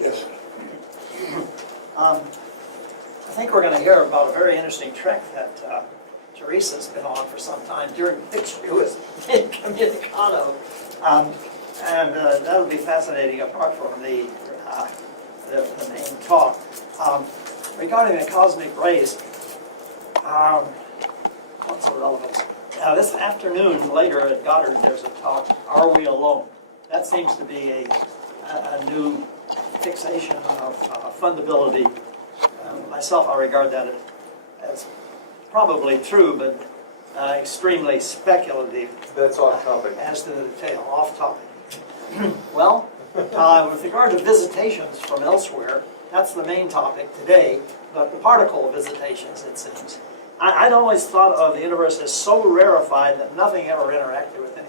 Yes. I think we're going to hear about a very interesting trek that Theresa's been on for some time, during which she was incommunicado. And that'll be fascinating apart from the main talk. Regarding the cosmic rays, what's the relevance? This afternoon, later at Goddard, there's a talk, Are We Alone? That seems to be a new fixation of fundability. Myself, I regard that as probably true, but extremely speculative. That's off topic. As to the detail, off topic. Well, with regard to visitations from elsewhere, that's the main topic today, but particle visitations, it seems. I'd always thought of the universe as so rarefied that nothing ever interacted with anything.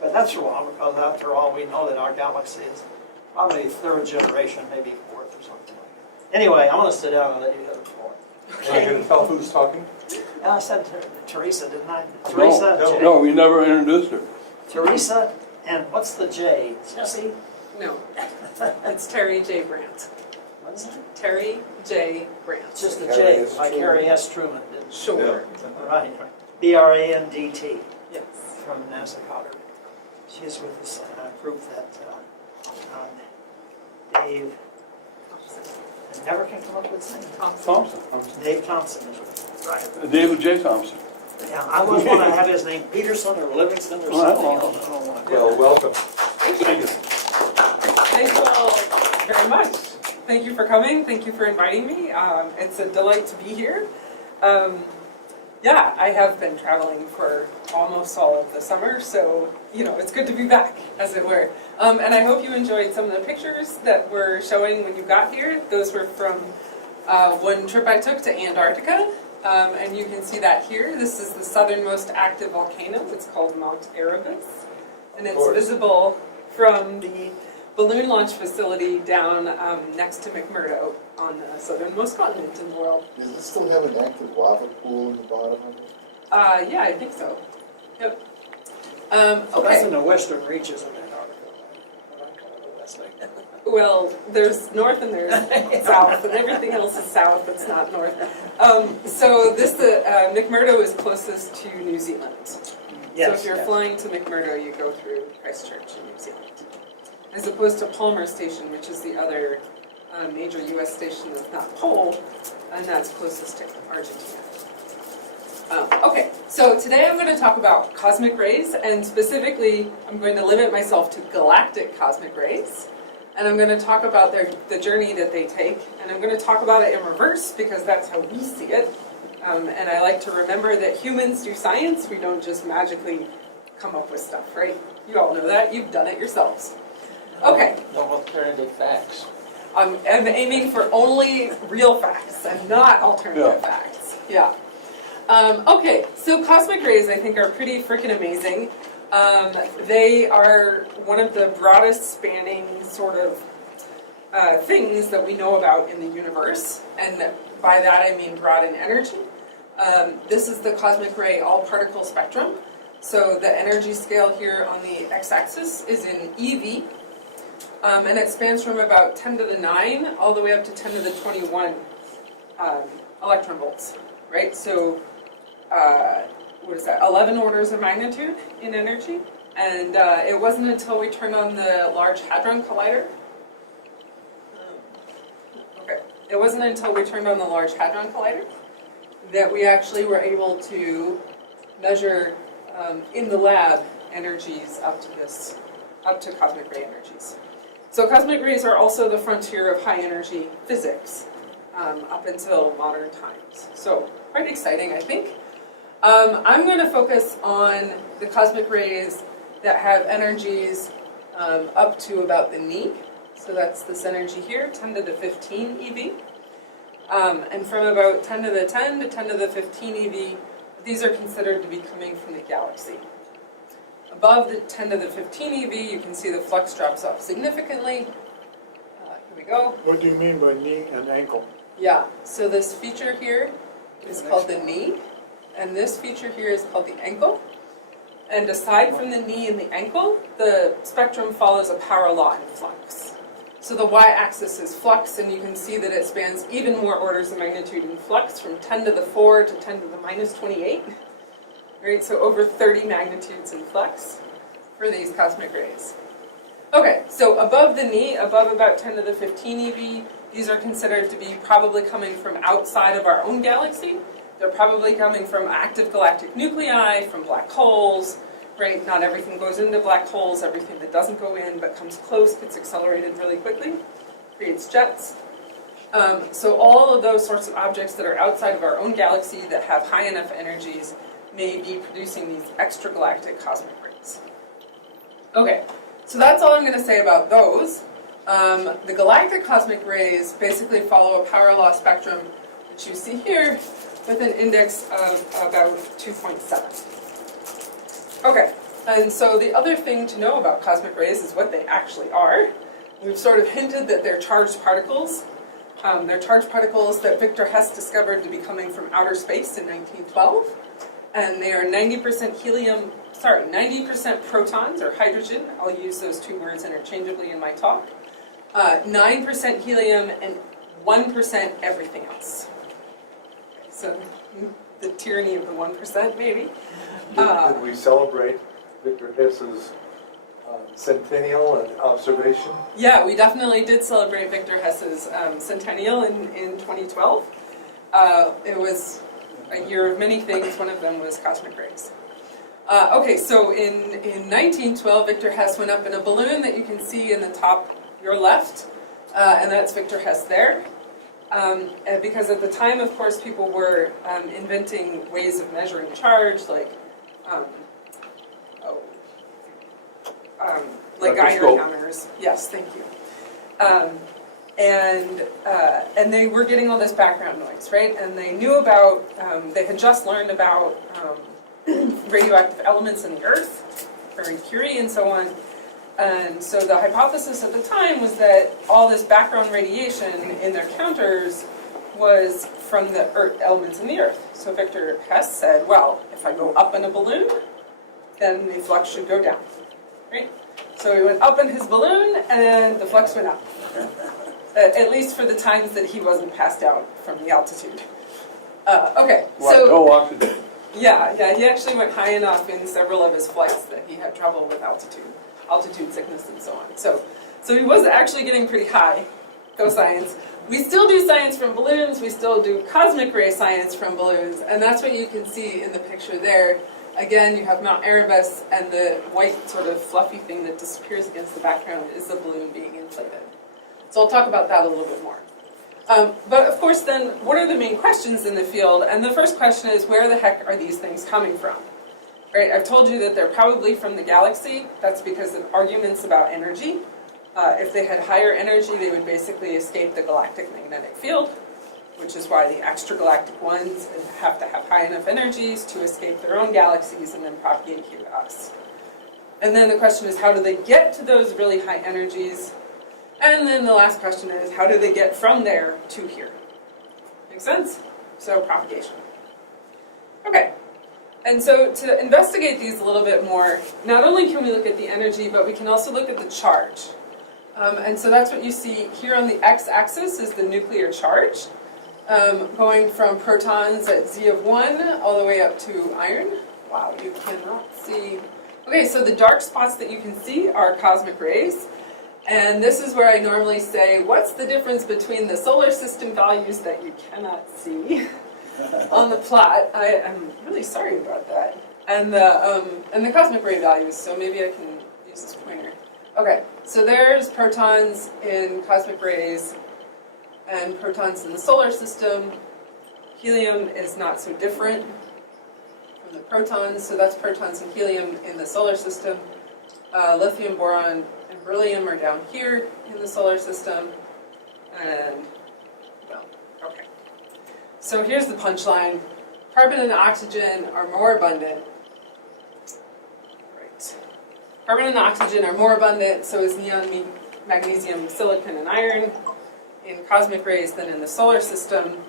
But that's wrong, because after all, we know that our galaxy is probably third generation, maybe fourth or something like that. Anyway, I'm going to sit down and let you have the floor. Are you going to tell who's talking? I said Theresa, didn't I? Theresa, No. No, we never introduced her. Theresa, and what's the J? Jesse? No, it's Terry J. Brandt. What is it? Terry J. Brandt. Just a Carrie J, S. like Truman. Harry S. Truman did. Sure. Right. B-R-A-N-D-T Yes. from NASA Goddard. She's with this group that Dave, I never can come up with his name. Thompson. Dave Thompson is with. Right. David J. Thompson. Yeah, I always want to have his name Peterson or Livingston or Oh, that's something awesome. else. I don't want to. Well, welcome. Thank you. Thank you all very much. Thank you for coming. Thank you for inviting me. It's a delight to be here. Yeah, I have been traveling for almost all of the summer, so, it's good to be back, as it were. And I hope you enjoyed some of the pictures that we're showing when you got here. Those were from one trip I took to Antarctica, and you can see that here. This is the southernmost active volcano. It's called Mount Erebus, and it's visible from the balloon launch facility down next to McMurdo on the southernmost continent in the world. Does it still have an active lava pool in the bottom of it? Yeah, I think so. Yep. So that's Okay. in the western reaches of Antarctica. What I call the west. Well, there's north and there's south, and everything else is south that's not north. So this, McMurdo is closest to New Zealand. Yes, So if you're yes. flying to McMurdo, you go through Christchurch in New Zealand. As opposed to Palmer Station, which is the other major U.S. station that's not pole, and that's closest to Argentina. Okay, so today I'm going to talk about cosmic rays, and specifically I'm going to limit myself to galactic cosmic rays, and I'm going to talk about the journey that they take, and I'm going to talk about it in reverse because that's how we see it. And I like to remember that humans do science, we don't just magically come up with stuff, right? You all know that, you've done it yourselves. Okay. No alternative facts. I'm aiming for only real facts and not alternative facts. Yeah. Okay, so cosmic rays I think are pretty freaking amazing. They are one of the broadest spanning sort of things that we know about in the universe, and by that I mean broad in energy. This is the cosmic ray all-particle spectrum. So the energy scale here on the x-axis is in eV. And it spans from about 10 to the 9 all the way up to 10 to the 21 electron volts, right? So, what is that, 11 orders of magnitude in energy. And it wasn't until we turned on the Large Hadron Collider. It wasn't until we turned on the Large Hadron Collider that we actually were able to measure in the lab energies up to cosmic ray energies. So cosmic rays are also the frontier of high energy physics up until modern times. So quite exciting, I think. I'm going to focus on the cosmic rays that have energies up to about the knee. So that's this energy here, 10 to the 15 eV. And from about 10 to the 10 to 10 to the 15 eV, these are considered to be coming from the galaxy. Above the 10 to the 15 eV, you can see the flux drops off significantly. Here we go. What do you mean by knee and ankle? Yeah, so this feature here is called the knee, and this feature here is called the ankle. And aside from the knee and the ankle, the spectrum follows a power law in flux. So the y-axis is flux, and you can see that it spans even more orders of magnitude in flux, from 10 to the 4 to 10 to the minus 28. Right, so over 30 magnitudes in flux for these cosmic rays. Okay, so above the knee, above about 10 to the 15 eV, these are considered to be probably coming from outside of our own galaxy. They're probably coming from active galactic nuclei, from black holes, right? Not everything goes into black holes, everything that doesn't go in but comes close gets accelerated really quickly, creates jets. So all of those sorts of objects that are outside of our own galaxy that have high enough energies may be producing these extragalactic cosmic rays. Okay, so that's all I'm going to say about those. The galactic cosmic rays basically follow a power law spectrum, which you see here, with an index of about 2.7. Okay, and so the other thing to know about cosmic rays is what they actually are. We've sort of hinted that they're charged particles. They're charged particles that Victor Hess discovered to be coming from outer space in 1912. And they are 90% helium, 90% protons or hydrogen. I'll use those two words interchangeably in my talk. 9% helium and 1% everything else. So the tyranny of the 1%, maybe. Did we celebrate Victor Hess's centennial and observation? Yeah, we definitely did celebrate Victor Hess's centennial in 2012. It was a year of many things. One of them was cosmic rays. Okay, so in 1912, Victor Hess went up in a balloon that you can see in the top, your left, and that's Victor Hess there. And because at the time, of course, people were inventing ways of measuring charge, like gyrometers. Yes, thank you. And they were getting all this background noise, right? And they knew about, they had just learned about radioactive elements in the Earth, mercury and so on. And so the hypothesis at the time was that all this background radiation in their counters was from the elements in the Earth. So Victor Hess said, well, if I go up in a balloon, then the flux should go down, right? So he went up in his balloon, and the flux went up. At least for the times that he wasn't passed out from the altitude. Okay, Like so... no oxygen. Yeah, he actually went high enough in several of his flights that he had trouble with altitude sickness and so on. So he was actually getting pretty high. Go science. We still do science from balloons, we still do cosmic ray science from balloons, and that's what you can see in the picture there. Again, you have Mount Erebus, and the white sort of fluffy thing that disappears against the background is the balloon being inflated. So I'll talk about that a little bit more. But of course then, what are the main questions in the field? And the first question is, where the heck are these things coming from? Right, I've told you that they're probably from the galaxy. That's because of arguments about energy. If they had higher energy, they would basically escape the galactic magnetic field, which is why the extragalactic ones have to have high enough energies to escape their own galaxies and then propagate here to us. And then the question is, how do they get to those really high energies? And then the last question is, how do they get from there to here? Make sense? So propagation. Okay. And so to investigate these a little bit more, not only can we look at the energy, but we can also look at the charge. And so that's what you see here on the x-axis is the nuclear charge, going from protons at Z of 1 all the way up to iron. Wow, you cannot see. Okay, so the dark spots that you can see are cosmic rays. And this is where I normally say, what's the difference between the solar system values that you cannot see on the plot? I'm really sorry about that. And the cosmic ray values, so maybe I can use this pointer. Okay, so there's protons in cosmic rays and protons in the solar system. Helium is not so different from the protons, so that's protons and helium in the solar system. Lithium, boron, and beryllium are down here in the solar system. And, well, okay. So here's the punchline. Carbon and oxygen are more abundant. Right. Carbon and oxygen are more abundant, so is neon, magnesium, silicon, and iron in cosmic rays than in the solar system.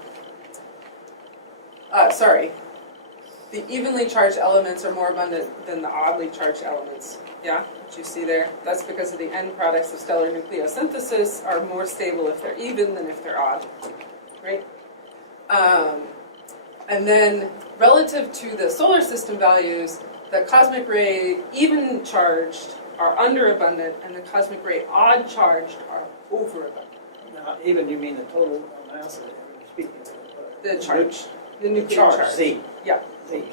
The evenly charged elements are more abundant than the oddly charged elements yeah, which you see there. That's because of the end products of stellar nucleosynthesis are more stable if they're even than if they're odd, right? And then relative to the solar system values, the cosmic ray even charged are underabundant, and the cosmic ray odd charged are overabundant. Now, even you mean the total mass of it, speaking of The charge, the the nuclear charge, charge. Z. Yeah. Z.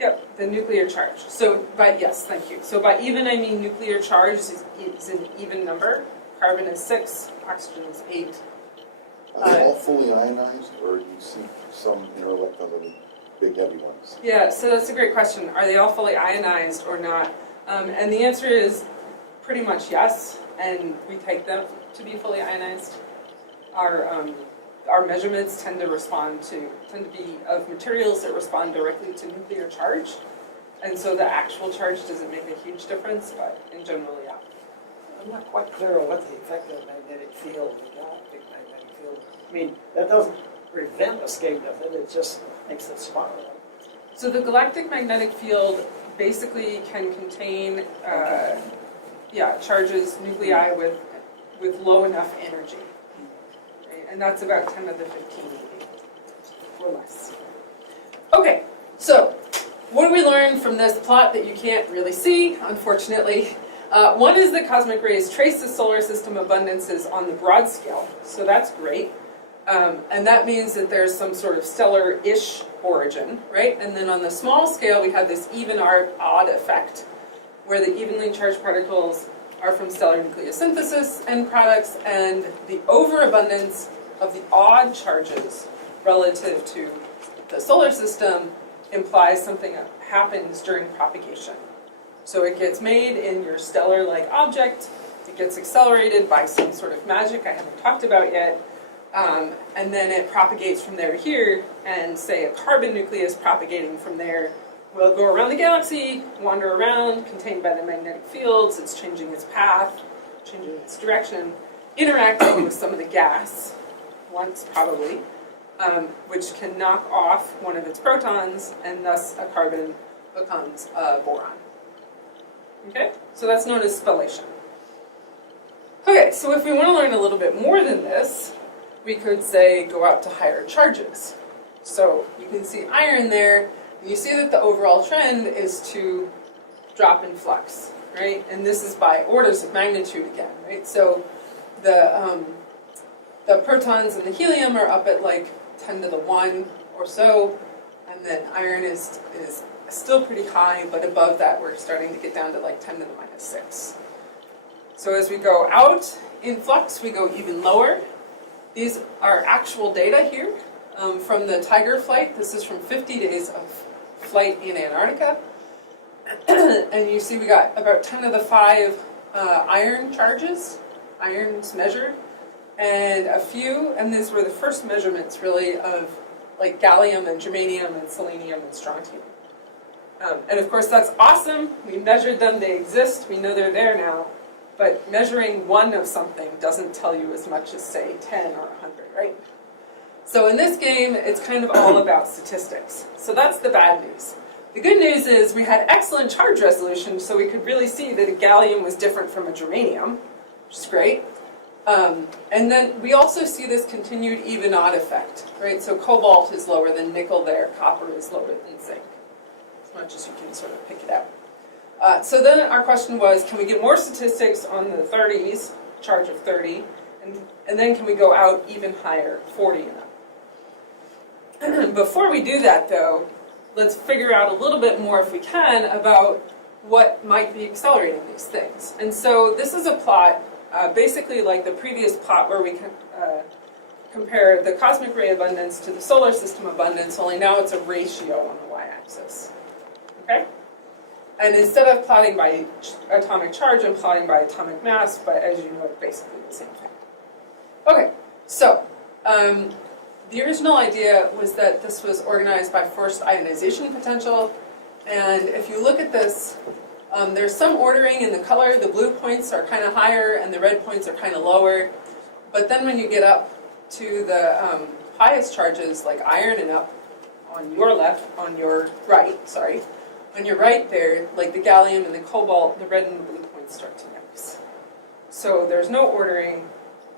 Yep, the nuclear charge. So by, yes, thank you. So by even, I mean nuclear charge is an even number. Carbon is 6, oxygen is 8. Are they all fully ionized, or do you see some interleuctin, big heavy ones? Yeah, so that's a great question. Are they all fully ionized or not? And the answer is pretty much yes, and we take them to be fully ionized. Our measurements tend to be of materials that respond directly to nuclear charge, and so the actual charge doesn't make a huge difference, but in general, yeah. I'm not quite clear on what the effect of the magnetic field, the galactic magnetic field. I mean, that doesn't prevent escape of it, it just makes it spiral. So the galactic magnetic field basically can contain, charges, nuclei with low enough energy. Right? And that's about 10 to the 15 or less. Okay, so what do we learn from this plot that you can't really see, unfortunately? One is that cosmic rays trace the solar system abundances on the broad scale, so that's great. And that means that there's some sort of stellar-ish origin, right? And then on the small scale, we have this even-odd effect, where the evenly charged particles are from stellar nucleosynthesis end products, and the overabundance of the odd charges relative to the solar system implies something that happens during propagation. So it gets made in your stellar-like object, it gets accelerated by some sort of magic I haven't talked about yet, and then it propagates from there to here, and say a carbon nucleus propagating from there will go around the galaxy, wander around, contained by the magnetic fields, it's changing its path, changing its direction, interacting with some of the gas, once probably, which can knock off one of its protons, and thus a carbon becomes a boron. Okay, so that's known as spallation. Okay, so if we want to learn a little bit more than this, we could say go out to higher charges. So you can see iron there, and you see that the overall trend is to drop in flux, right? And this is by orders of magnitude again, right? So the protons and the helium are up at like 10 to the 1 or so, and then iron is still pretty high, but above that we're starting to get down to like 10 to the minus 6. So as we go out in flux, we go even lower. These are actual data here from the Tiger flight. This is from 50 days of flight in Antarctica. And you see we got about 10 to the 5 iron charges, irons measured, and a few, and these were the first measurements really of like gallium and germanium and selenium and strontium. And of course that's awesome, we measured them, they exist, we know they're there now, but measuring one of something doesn't tell you as much as say 10 or 100, right? So in this game, it's kind of all about statistics. So that's the bad news. The good news is we had excellent charge resolution, so we could really see that a gallium was different from a germanium, which is great. And then we also see this continued even-odd effect, right? So cobalt is lower than nickel there, copper is lower than zinc, as much as you can sort of pick it out. So then our question was, can we get more statistics on the 30s, charge of 30, and then can we go out even higher, 40 and up? Before we do that though, let's figure out a little bit more, if we can, about what might be accelerating these things. And so this is a plot, basically like the previous plot where we can compare the cosmic ray abundance to the solar system abundance, only now it's a ratio on the y-axis. Okay? And instead of plotting by atomic charge, I'm plotting by atomic mass, but as you know, it's basically the same thing. Okay, so the original idea was that this was organized by forced ionization potential, and if you look at this, there's some ordering in the color. The blue points are kind of higher, and the red points are kind of lower, but then when you get up to the highest charges, like iron and up, on your left, on your right, sorry, When you're right there, like the gallium and the cobalt, the red and the blue points start to mix. So there's no ordering.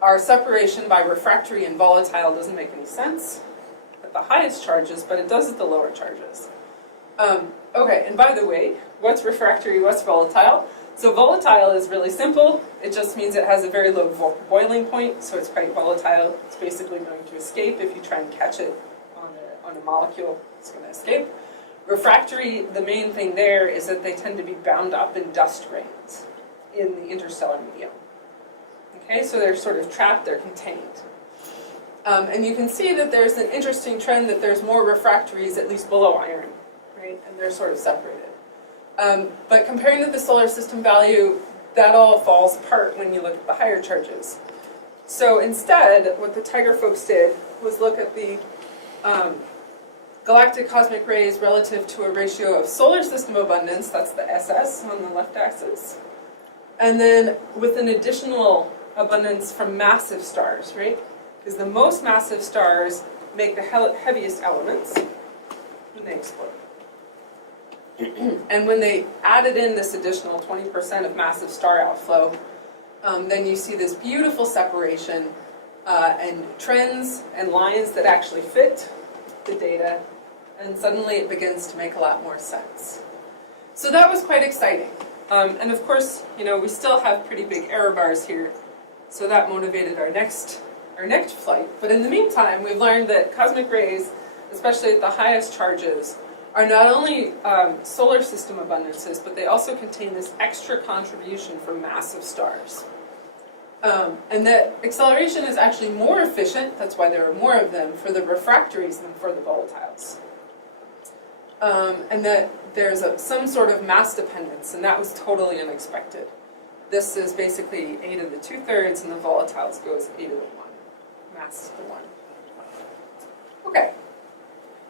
Our separation by refractory and volatile doesn't make any sense at the highest charges, but it does at the lower charges. Okay, and by the way, what's refractory, what's volatile? So volatile is really simple. It just means it has a very low boiling point, so it's quite volatile. It's basically going to escape. If you try and catch it on a molecule, it's going to escape. Refractory, the main thing there is that they tend to be bound up in dust grains in the interstellar medium. Okay, so they're sort of trapped, they're contained. And you can see that there's an interesting trend that there's more refractories, at least below iron, right? And they're sort of separated. But comparing to the solar system value, that all falls apart when you look at the higher charges. So instead, what the Tiger folks did was look at the galactic cosmic rays relative to a ratio of solar system abundance, that's the SS on the left axis, and then with an additional abundance from massive stars, right? Because the most massive stars make the heaviest elements, and they explode. And when they added in this additional 20% of massive star outflow, then you see this beautiful separation and trends and lines that actually fit the data, and suddenly it begins to make a lot more sense. So that was quite exciting. And of course, we still have pretty big error bars here, so that motivated our next flight. But in the meantime, we've learned that cosmic rays, especially at the highest charges, are not only solar system abundances, but they also contain this extra contribution from massive stars. And that acceleration is actually more efficient, that's why there are more of them, for the refractories than for the volatiles. And that there's some sort of mass dependence, and that was totally unexpected. This is basically 8 to the 2/3, and the volatiles goes 8 to the 1. Mass to the 1. Okay.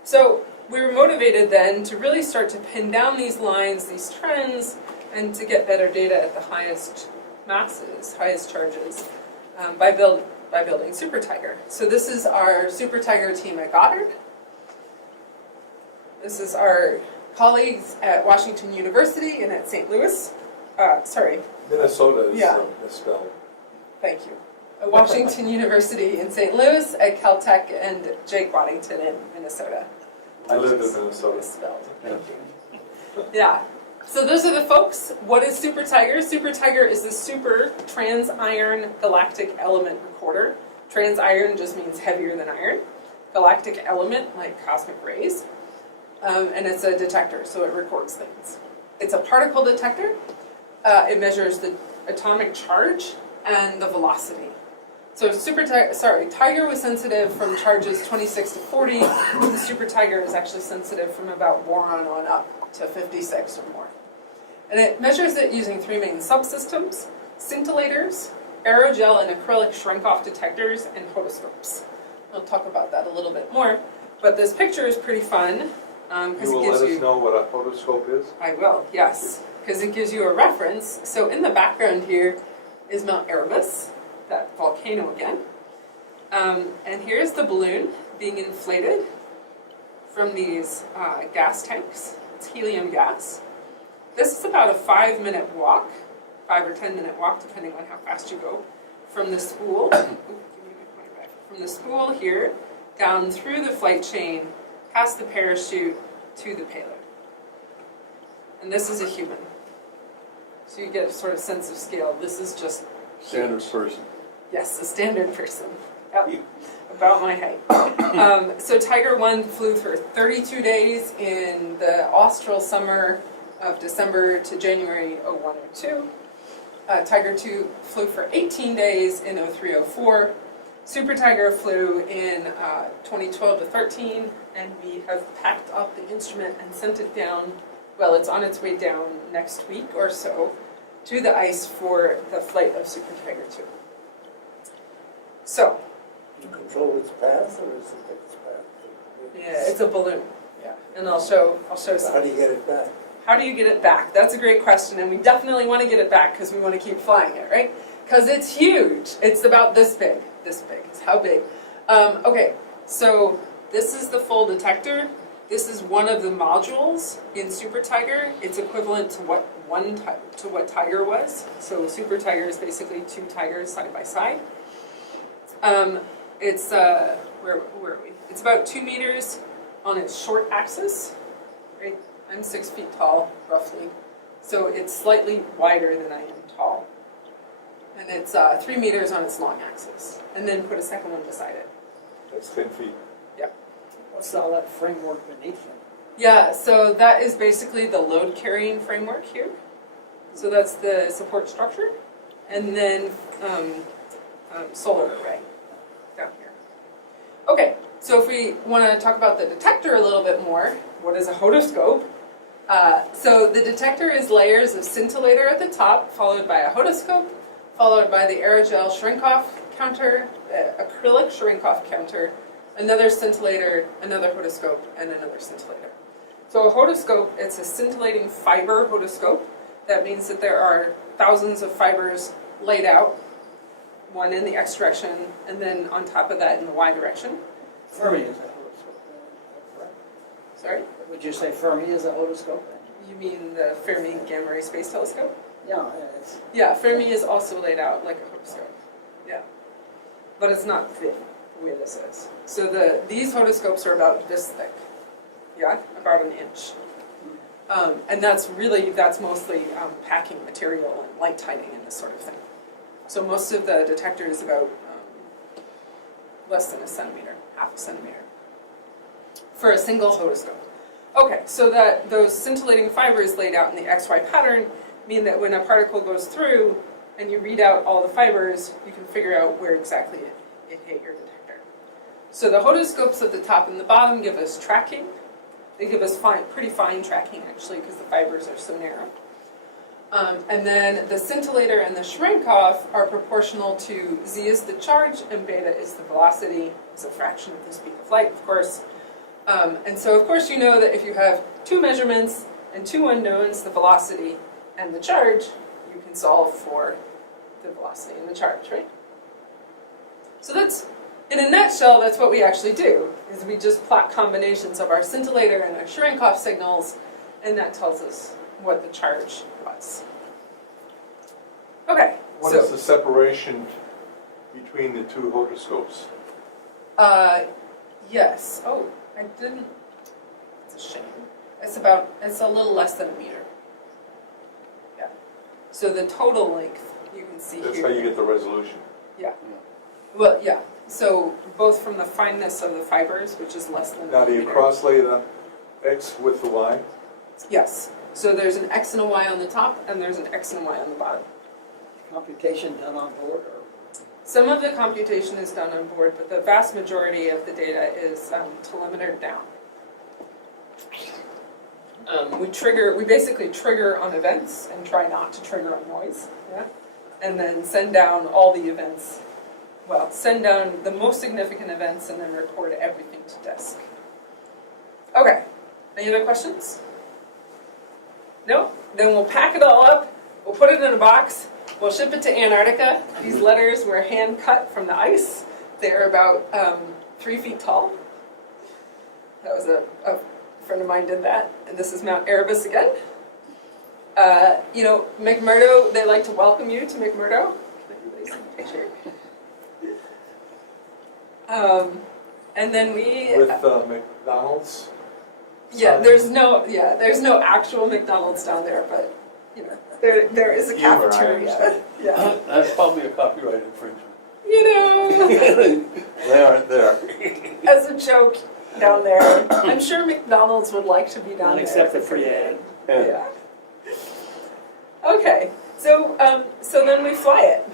So we were motivated then to really start to pin down these lines, these trends, and to get better data at the highest masses, highest charges, by building Supertiger. So this is our Supertiger team at Goddard. This is our colleagues at Washington University and at St. Louis. Minnesota is Yeah. misspelled. Thank you. At Washington University in St. Louis, at Caltech, and Jake Waddington in Minnesota. I lived in Minnesota. Misspelled. Thank you. Yeah. So those are the folks. What is Supertiger? Supertiger is the super trans-iron galactic element recorder. Trans-iron just means heavier than iron. Galactic element, like cosmic rays. And it's a detector, so it records things. It's a particle detector. It measures the atomic charge and the velocity. So Tiger was sensitive from charges 26 to 40. The Supertiger is actually sensitive from about boron on up to 56 or more. And it measures it using 3 main subsystems: scintillators, aerogel and acrylic shrink-off detectors, and horoscopes. I'll talk about that a little bit more. But this picture is pretty fun. You will let us know what a horoscope is? I will, yes, because it gives you a reference. So in the background here is Mount Erebus, that volcano again. And here's the balloon being inflated from these gas tanks. It's helium gas. This is about a 5-minute walk, 5 or 10-minute walk, depending on how fast you go, from the spool. From the spool here, down through the flight chain, past the parachute, to the payload. And this is a human. So you get a sort of sense of scale. This is just Standard person. yes, a standard person. Yep. About my height. So Tiger 1 flew for 32 days in the austral summer of December to January 0102. Tiger 2 flew for 18 days in 0304. Supertiger flew in 2012 to 13, and we have packed up the instrument and sent it down. Well, it's on its way down next week or so to the ice for the flight of Supertiger 2. So, You control its path, or is it its path? yeah, it's a balloon. Yeah, and I'll show How some. do you get it back? How do you get it back? That's a great question, and we definitely want to get it back because we want to keep flying it, right? Because it's huge. It's about this big. This big. It's how big? Okay, so this is the full detector. This is one of the modules in Supertiger. It's equivalent to what Tiger was. So Supertiger is basically 2 tigers side by side. It's where are we? It's about 2 meters on its short axis. Right? I'm 6 feet tall, roughly. So it's slightly wider than I am tall. And it's 3 meters on its long axis. And then put a second one beside it. That's 10 feet. Yeah. What's all that framework beneath it? Yeah, so that is basically the load-carrying framework here. So that's the support structure. And then solar array down here. Okay, so if we want to talk about the detector a little bit more, what is a hodoscope? So the detector is layers of scintillator at the top, followed by a hodoscope, followed by the aerogel shrink-off counter, acrylic shrink-off counter, another scintillator, another hodoscope, and another scintillator. So a hodoscope, it's a scintillating fiber hodoscope. That means that there are thousands of fibers laid out, one in the X direction, and then on top of that in the Y direction. Fermi is a hodoscope, correct? Sorry? Would you say Fermi is a hodoscope? You mean the Fermi Gamma Ray Space Telescope? Yeah, it's... Yeah, Fermi is also laid out like a hodoscope. Yeah. But it's not thick, the way this is. So these hodoscopes are about this thick. Yeah, about an inch. And that's mostly packing material and light hiding and this sort of thing. So most of the detector is about less than a centimeter, half a centimeter, for a single hodoscope. Okay, so that those scintillating fibers laid out in the XY pattern mean that when a particle goes through and you read out all the fibers, you can figure out where exactly it hit your detector. So the hodoscopes at the top and the bottom give us tracking. They give us pretty fine tracking, actually, because the fibers are so narrow. And then the scintillator and the shrink-off are proportional to Z is the charge and beta is the velocity. It's a fraction of the speed of light, of course. And so, of course, you know that if you have 2 measurements and 2 unknowns, the velocity and the charge, you can solve for the velocity and the charge, right? So that's, in a nutshell, that's what we actually do, is we just plot combinations of our scintillator and our shrink-off signals, and that tells us what the charge was. Okay. What is the separation between the 2 hodoscopes? Yes. Oh, I didn't. It's a shame. It's a little less than a meter. Yeah. So the total length, you can see That's here. how you get the resolution. Yeah. Well, yeah. So both from the fineness of the fibers, which is less than Now, a do you meter. cross-lay the X with the Y? Yes. So there's an X and a Y on the top, and there's an X and a Y on the bottom. Computation done on board, or? Some of the computation is done on board, but the vast majority of the data is telemetered down. We basically trigger on events and try not to trigger on noise, yeah? And then send down all the events. Well, send down the most significant events and then record everything to disk. Okay, any other questions? No? Then we'll pack it all up, we'll put it in a box, we'll ship it to Antarctica. These letters were hand cut from the ice. They're about 3 feet tall. That was a friend of mine did that. And this is Mount Erebus again. You know, McMurdo, they like to welcome you to McMurdo. Can everybody see the picture? And then we... With McDonald's? Yeah, there's no actual McDonald's down there, but you know, there is a cafeteria. Yeah. That's probably a copyright infringement. You know, They aren't there. as a joke down there. I'm sure McDonald's would like to be down Not there. except the free ad. Yeah. Okay, so then we fly it.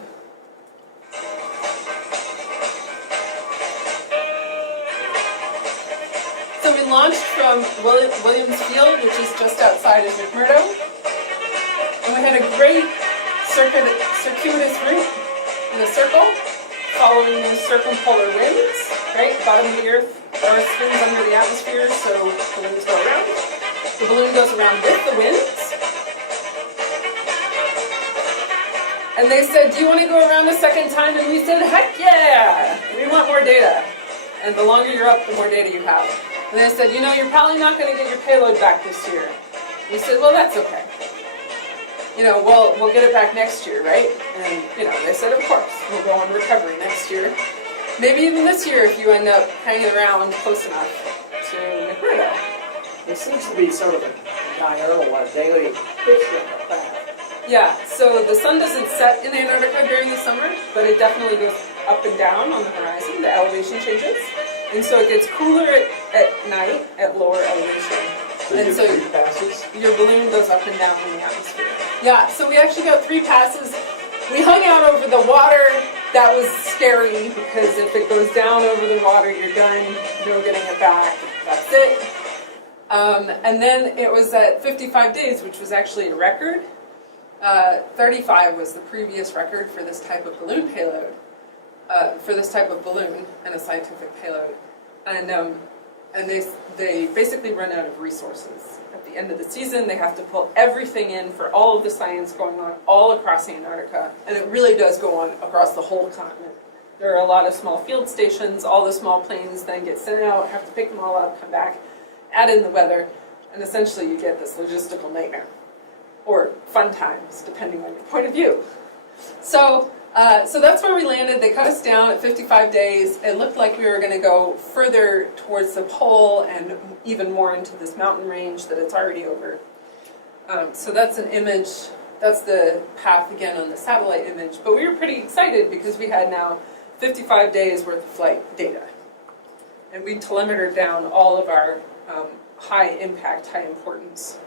So we launched from Williams Field, which is just outside of McMurdo, and we had a great circuitous route in a circle, following the circumpolar winds. Right, bottom of the Earth spins under the atmosphere, so the winds go around. The balloon goes around with the winds. And they said, do you want to go around a second time? And we said, heck yeah! We want more data. And the longer you're up, the more data you have. And they said, you're probably not going to get your payload back this year. We said, well, that's okay. We'll get it back next year, right? And, they said, of course, we'll go on recovery next year. Maybe even this year if you end up hanging around close enough to McMurdo. It seems to be sort of a diurnal, a daily picture of that. Yeah, so the sun doesn't set in Antarctica during the summer, but it definitely goes up and down on the horizon. The elevation changes. And so it gets cooler at night at lower elevation. So you And get 3 passes? your balloon goes up and down in the atmosphere. Yeah, so we actually got 3 passes. We hung out over the water. That was scary because if it goes down over the water, you're done. No getting it back. That's it. And then it was at 55 days, which was actually a record. 35 was the previous record for this type of balloon payload, for this type of balloon and a scientific payload. And they basically run out of resources. At the end of the season, they have to pull everything in for all of the science going on all across Antarctica. And it really does go on across the whole continent. There are a lot of small field stations. All the small planes then get sent out, have to pick them all up, come back, add in the weather, and essentially you get this logistical nightmare. Or fun times, depending on your point of view. So that's where we landed. They cut us down at 55 days. It looked like we were going to go further towards the pole and even more into this mountain range that it's already over. So that's an image. That's the path again on the satellite image. But we were pretty excited because we had now 55 days worth of flight data. And we telemetered down all of our high impact, high importance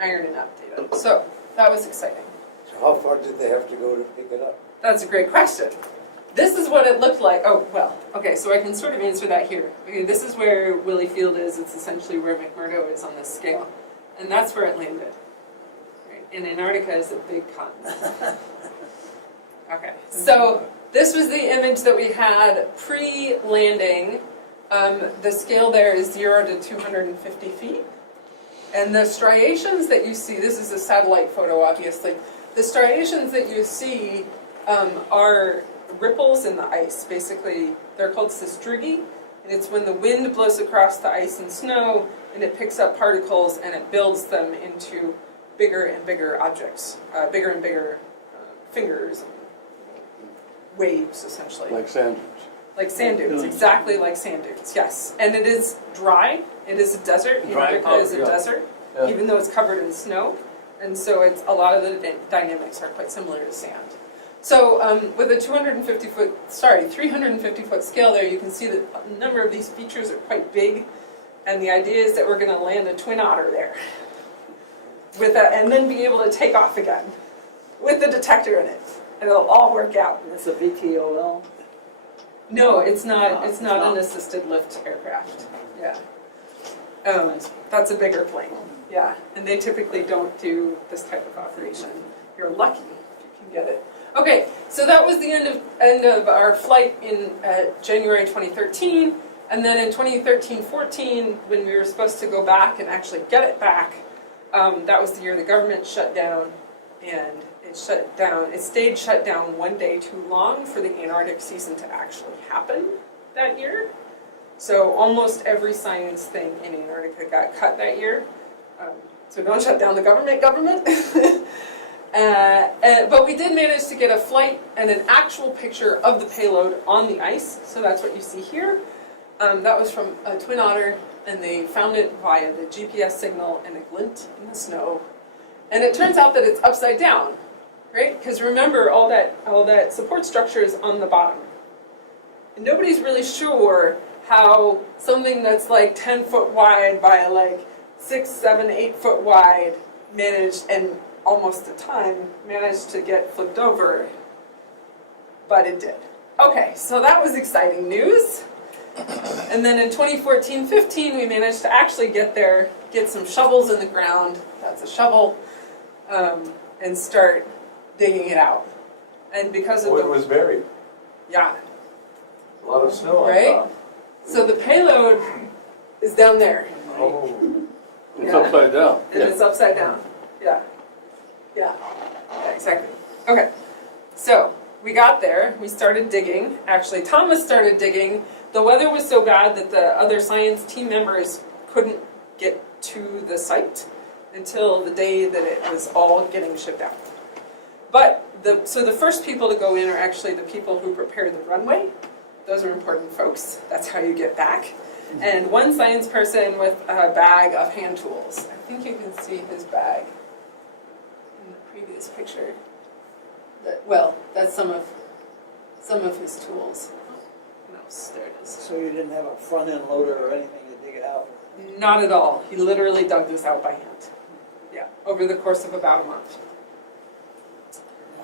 iron and up data. So that was exciting. So how far did they have to go to pick it up? That's a great question. This is what it looked like. Oh, well, okay, so I can sort of answer that here. Okay, this is where Willie Field is. It's essentially where McMurdo is on this scale. And that's where it landed. Right? And Antarctica is a big continent. Okay, so this was the image that we had pre-landing. The scale there is 0 to 250 feet. And the striations that you see, this is a satellite photo, obviously. The striations that you see are ripples in the ice. Basically, they're called systrugi, and it's when the wind blows across the ice and snow, and it picks up particles and it builds them into bigger and bigger objects, bigger and bigger fingers, and waves, essentially. Like sand dunes. Like sand dunes, exactly like sand dunes, yes. And it is dry. It is a desert. Dry. Antarctica is a Yeah. desert, Yeah. even though it's covered in snow. And so it's a lot of the dynamics are quite similar to sand. So with a 350 foot scale there, you can see that a number of these features are quite big. And the idea is that we're going to land a twin otter there, and then be able to take off again with the detector in it, and it'll all work out. It's a VTOL. No, it's not. No, It's not it's an not. assisted lift aircraft. Yeah, that's a bigger plane. Yeah, and they typically don't do this type of operation. You're lucky if you can get it. Okay, so that was the end of our flight in January 2013, and then in 2013-14, when we were supposed to go back and actually get it back, that was the year the government shut down, and it shut down. It stayed shut down one day too long for the Antarctic season to actually happen that year. So almost every science thing in Antarctica got cut that year. So don't shut down the government. But we did manage to get a flight and an actual picture of the payload on the ice. So that's what you see here. That was from a twin otter, and they found it via the GPS signal and a glint in the snow. And it turns out that it's upside down, right? Because remember, all that support structure is on the bottom. And nobody's really sure how something that's like 10 foot wide by like 6, 7, 8 foot wide managed, and almost a ton, managed to get flipped over. But it did. Okay, so that was exciting news. And then in 2014-15, we managed to actually get there, get some shovels in the ground, that's a shovel, and start digging it out. And because of Oh, it was buried. yeah, A lot of snow on Right? top. so the payload is down there. Oh, It's Yeah. upside down. And it's upside down. Yeah. Yeah. Yeah, exactly. Okay. So we got there, we started digging. Actually, Thomas started digging. The weather was so bad that the other science team members couldn't get to the site until the day that it was all getting shipped out. But so the first people to go in are actually the people who prepared the runway. Those are important folks. That's how you get back. And one science person with a bag of hand tools. I think you can see his bag in the previous picture. Well, that's some of his tools. No, there it is. So you didn't have a front end loader or anything to dig it out? Not at all. He literally dug this out by hand. Yeah, over the course of about a month.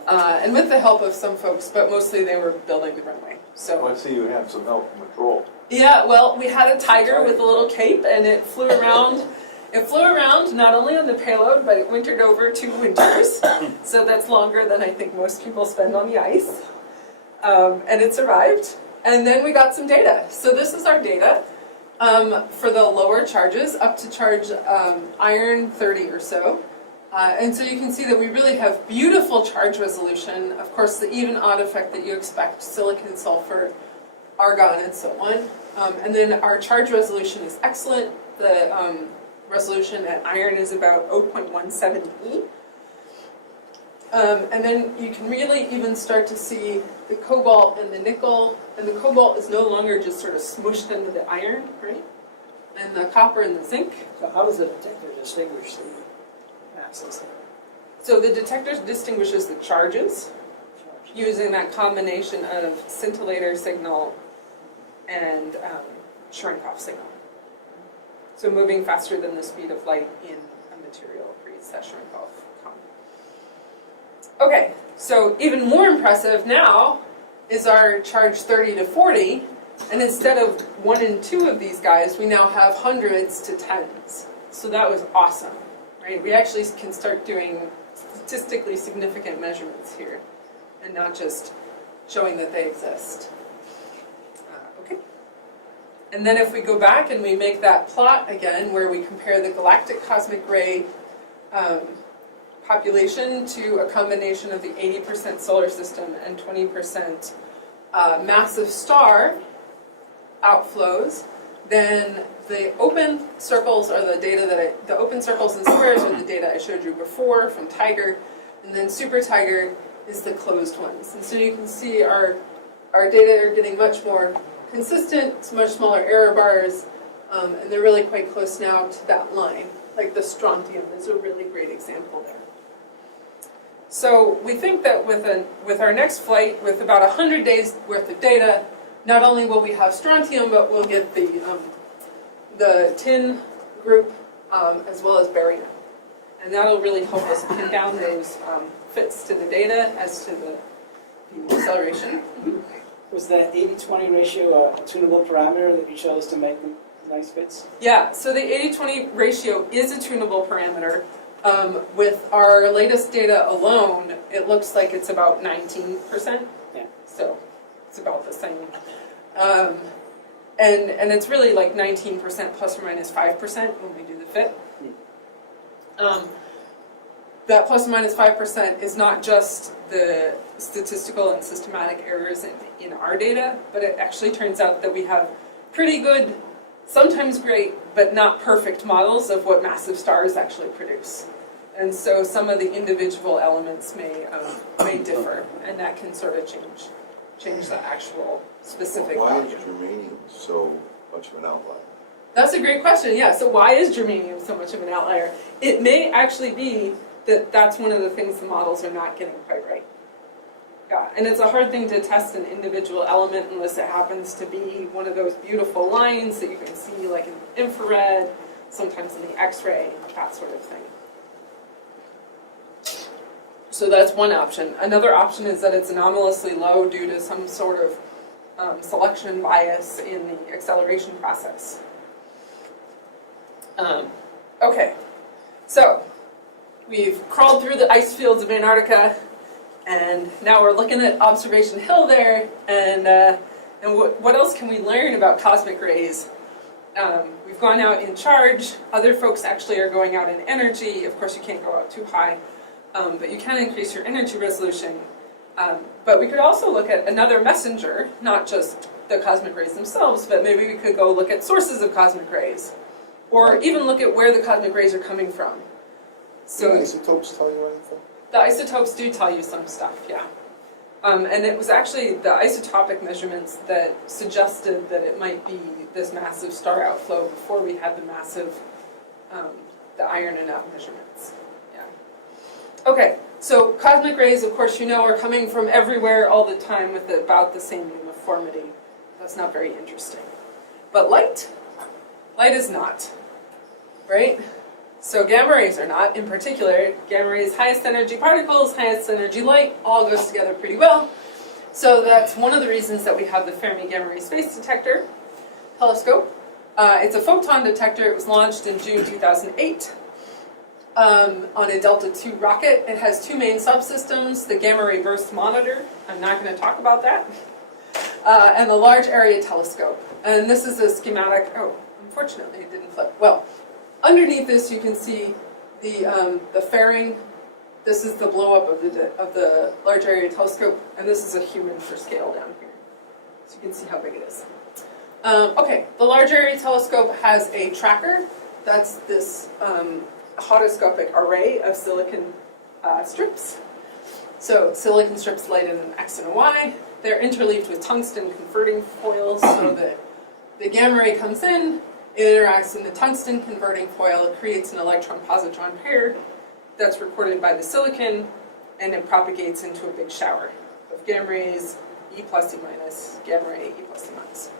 And with the help of some folks, but mostly they were building the runway. So I see you have some help from a troll. yeah, well, we had a tiger with a little cape, and it flew around. It flew around not only on the payload, but it wintered over 2 winters. So that's longer than I think most people spend on the ice. And it survived. And then we got some data. So this is our data for the lower charges, up to charge iron 30 or so. And so you can see that we really have beautiful charge resolution. Of course, the even odd effect that you expect, silicon, sulfur, argon, and so on. And then our charge resolution is excellent. The resolution at iron is about 0.17 E. And then you can really even start to see the cobalt and the nickel. And the cobalt is no longer just sort of smushed into the iron, right? And the copper and the zinc. So how does the detector distinguish the masses? So the detector distinguishes the charges using that combination of scintillator signal and Cherenkov signal. So moving faster than the speed of light in a material creates that Cherenkov comment. Okay, so even more impressive now is our charge 30 to 40, and instead of 1 and 2 of these guys, we now have hundreds to tens. So that was awesome, right? We actually can start doing statistically significant measurements here, and not just showing that they exist. Okay. And then if we go back and we make that plot again, where we compare the galactic cosmic ray population to a combination of the 80% solar system and 20% massive star outflows, then the open circles are the data that the open circles and squares are the data I showed you before from Tiger, and then Supertiger is the closed ones. And so you can see our data are getting much more consistent, it's much smaller error bars, and they're really quite close now to that line. Like the strontium is a really great example there. So we think that with our next flight, with about 100 days worth of data, not only will we have strontium, but we'll get the tin group as well as barium. And that'll really help us pin down those fits to the data as to the acceleration. Was the 80-20 ratio a tunable parameter that you chose to make them nice fits? Yeah, so the 80-20 ratio is a tunable parameter. With our latest data alone, it looks like it's about 19%. Yeah. So it's about the same. And it's really like 19% plus or minus 5% when we do the fit. That plus or minus 5% is not just the statistical and systematic errors in our data, but it actually turns out that we have pretty good, sometimes great, but not perfect models of what massive stars actually produce. And so some of the individual elements may differ, and that can sort of change the actual specific Why value. is germanium so much of an outlier? That's a great question, yeah. So why is germanium so much of an outlier? It may actually be that that's one of the things the models are not getting quite right. Yeah, and it's a hard thing to test an individual element unless it happens to be one of those beautiful lines that you can see like in infrared, sometimes in the X-ray, that sort of thing. So that's one option. Another option is that it's anomalously low due to some sort of selection bias in the acceleration process. Okay, so we've crawled through the ice fields of Antarctica, and now we're looking at Observation Hill there, and what else can we learn about cosmic rays? We've gone out in charge. Other folks actually are going out in energy. Of course, you can't go out too high, but you can increase your energy resolution. But we could also look at another messenger, not just the cosmic rays themselves, but maybe we could go look at sources of cosmic rays, or even look at where the cosmic rays are coming from. Do So isotopes tell you anything? the isotopes do tell you some stuff, yeah. And it was actually the isotopic measurements that suggested that it might be this massive star outflow before we had the massive, the iron and out measurements. Yeah. Okay, so cosmic rays, of course, you know, are coming from everywhere all the time with about the same uniformity. That's not very interesting. But light is not, right? So gamma rays are not, in particular. Gamma rays, highest energy particles, highest energy light, all goes together pretty well. So that's one of the reasons that we have the Fermi Gamma Ray Space Detector telescope. It's a photon detector. It was launched in June 2008 on a Delta II rocket. It has two main subsystems, the Gamma Ray Burst Monitor, I'm not going to talk about that, and the Large Area Telescope. And this is a schematic. Oh, unfortunately it didn't flip. Well, underneath this you can see the fairing. This is the blow up of the Large Area Telescope, and this is a human for scale down here. So you can see how big it is. Okay, the Large Area Telescope has a tracker. That's this horoscopic array of silicon strips. So silicon strips light in an X and a Y. They're interleaved with tungsten converting foils so that the gamma ray comes in, it interacts in the tungsten converting foil, it creates an electron-positron pair that's recorded by the silicon, and it propagates into a big shower of gamma rays, E plus, E minus, gamma ray, E plus, E minus.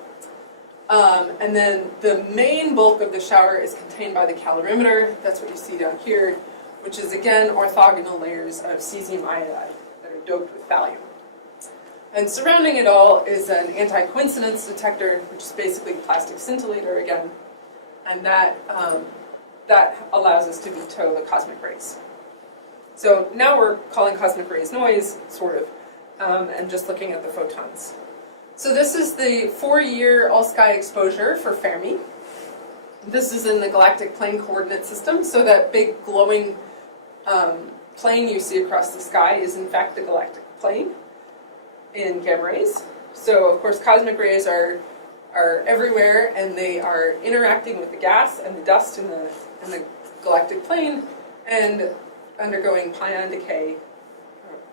And then the main bulk of the shower is contained by the calorimeter. That's what you see down here, which is again orthogonal layers of cesium iodide that are doped with thallium. And surrounding it all is an anti-coincidence detector, which is basically a plastic scintillator again, and that allows us to veto the cosmic rays. So now we're calling cosmic rays noise, sort of, and just looking at the photons. So this is the 4-year all-sky exposure for Fermi. This is in the galactic plane coordinate system, so that big glowing plane you see across the sky is in fact the galactic plane in gamma rays. So of course cosmic rays are everywhere, and they are interacting with the gas and the dust in the galactic plane and undergoing pion decay,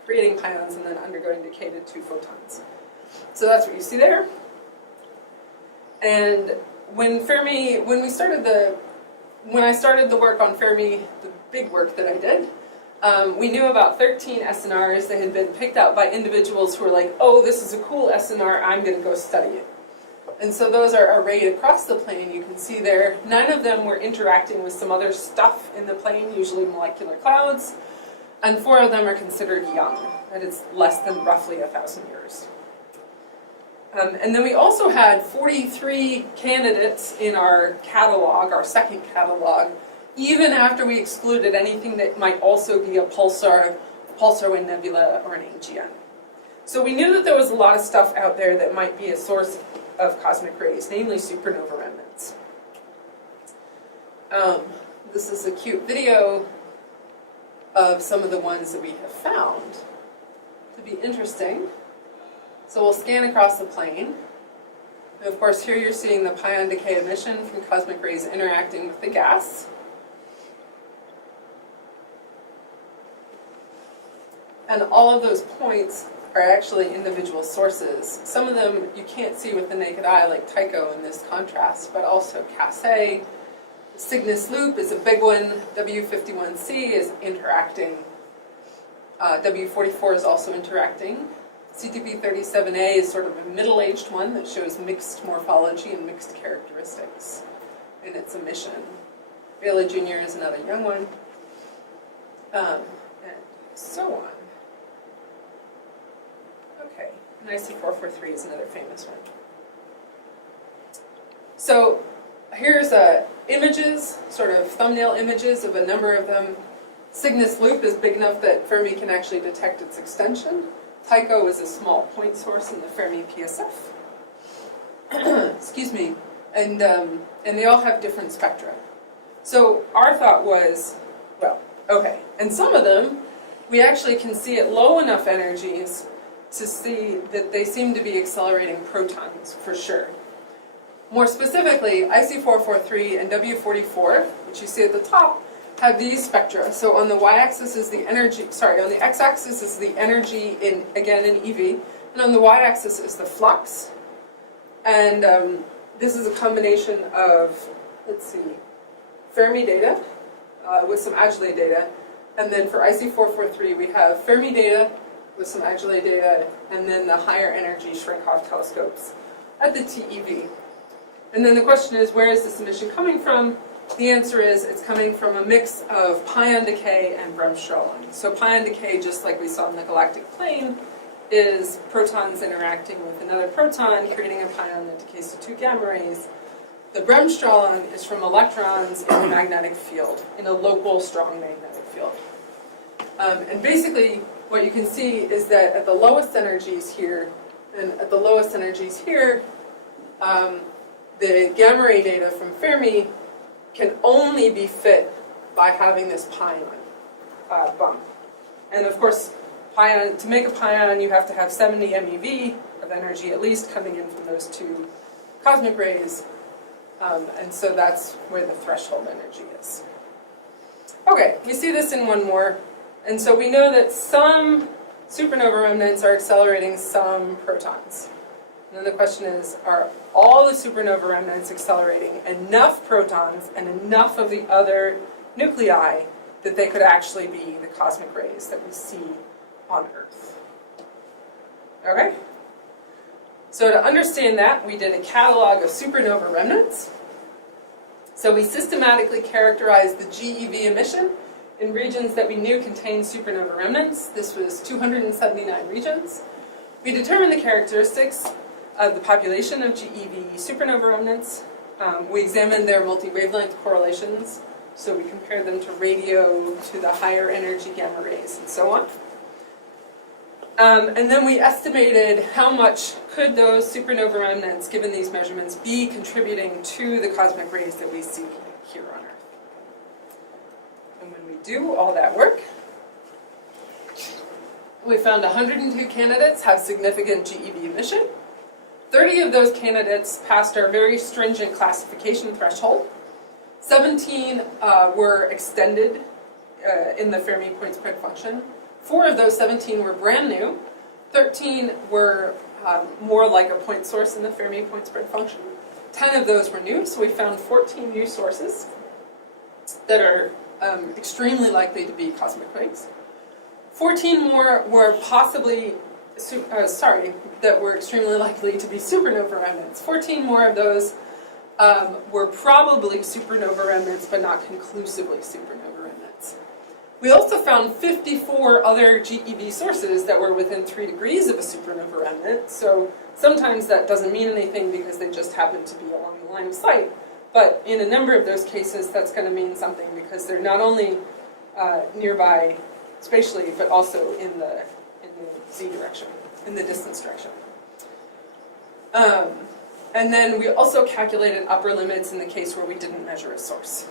creating pions and then undergoing decay to 2 photons. So that's what you see there. And when I started the work on Fermi, the big work that I did, we knew about 13 SNRs that had been picked out by individuals who were like, oh, this is a cool SNR, I'm going to go study it. And so those are arrayed across the plane, you can see there. 9 of them were interacting with some other stuff in the plane, usually molecular clouds, and 4 of them are considered young, that is less than roughly 1,000 years. And then we also had 43 candidates in our catalog, our second catalog, even after we excluded anything that might also be a pulsar wind nebula, or an AGN. So we knew that there was a lot of stuff out there that might be a source of cosmic rays, namely supernova remnants. This is a cute video of some of the ones that we have found to be interesting. So we'll scan across the plane. And of course, here you're seeing the pion decay emission from cosmic rays interacting with the gas. And all of those points are actually individual sources. Some of them you can't see with the naked eye, like Tycho in this contrast, but also Casset. Cygnus loop is a big one. W51c is interacting. W44 is also interacting. CTP37A is sort of a middle-aged one that shows mixed morphology and mixed characteristics in its emission. Vela Jr. is another young one, and so on. Okay, and IC443 is another famous one. So here's images, sort of thumbnail images of a number of them. Cygnus loop is big enough that Fermi can actually detect its extension. Tycho is a small point source in the Fermi PSF. Excuse me. And they all have different spectra. So our thought was, well, okay, and some of them we actually can see at low enough energies to see that they seem to be accelerating protons for sure. More specifically, IC443 and W44, which you see at the top, have these spectra. So on the y-axis is the energy, on the x-axis is the energy in EV, and on the y-axis is the flux. And this is a combination of, let's see, Fermi data with some Agile data. And then for IC443, we have Fermi data with some Agile data, and then the higher energy Shrink-off telescopes at the TeV. And then the question is, where is this emission coming from? The answer is, it's coming from a mix of pion decay and bremsstrahlung. So pion decay, just like we saw in the galactic plane, is protons interacting with another proton, creating a pion that decays to 2 gamma rays. The bremsstrahlung is from electrons in a magnetic field, in a local strong magnetic field. And basically, what you can see is that at the lowest energies here, and at the lowest energies here, the gamma ray data from Fermi can only be fit by having this pion bump. And of course, to make a pion, you have to have 70 MeV of energy at least coming in from those 2 cosmic rays. And so that's where the threshold energy is. Okay, we see this in one more. And so we know that some supernova remnants are accelerating some protons. And then the question is, are all the supernova remnants accelerating enough protons and enough of the other nuclei that they could actually be the cosmic rays that we see on Earth? Okay? So to understand that, we did a catalog of supernova remnants. So we systematically characterized the GeV emission in regions that we knew contained supernova remnants. This was 279 regions. We determined the characteristics of the population of GeV supernova remnants. We examined their multi-wavelength correlations, so we compared them to radio, to the higher energy gamma rays, and so on. And then we estimated how much could those supernova remnants, given these measurements, be contributing to the cosmic rays that we see here on Earth. And when we do all that work, we found 102 candidates have significant GeV emission. 30 of those candidates passed our very stringent classification threshold. 17 were extended in the Fermi point spread function. 4 of those 17 were brand new. 13 were more like a point source in the Fermi point spread function. 10 of those were new, so we found 14 new sources that are extremely likely to be cosmic rays. 14 more were possibly, that were extremely likely to be supernova remnants. 14 more of those were probably supernova remnants, but not conclusively supernova remnants. We also found 54 other GeV sources that were within 3 degrees of a supernova remnant, so sometimes that doesn't mean anything because they just happen to be along the line of sight. But in a number of those cases, that's going to mean something because they're not only nearby spatially, but also in the z direction, in the distance direction. And then we also calculated upper limits in the case where we didn't measure a source.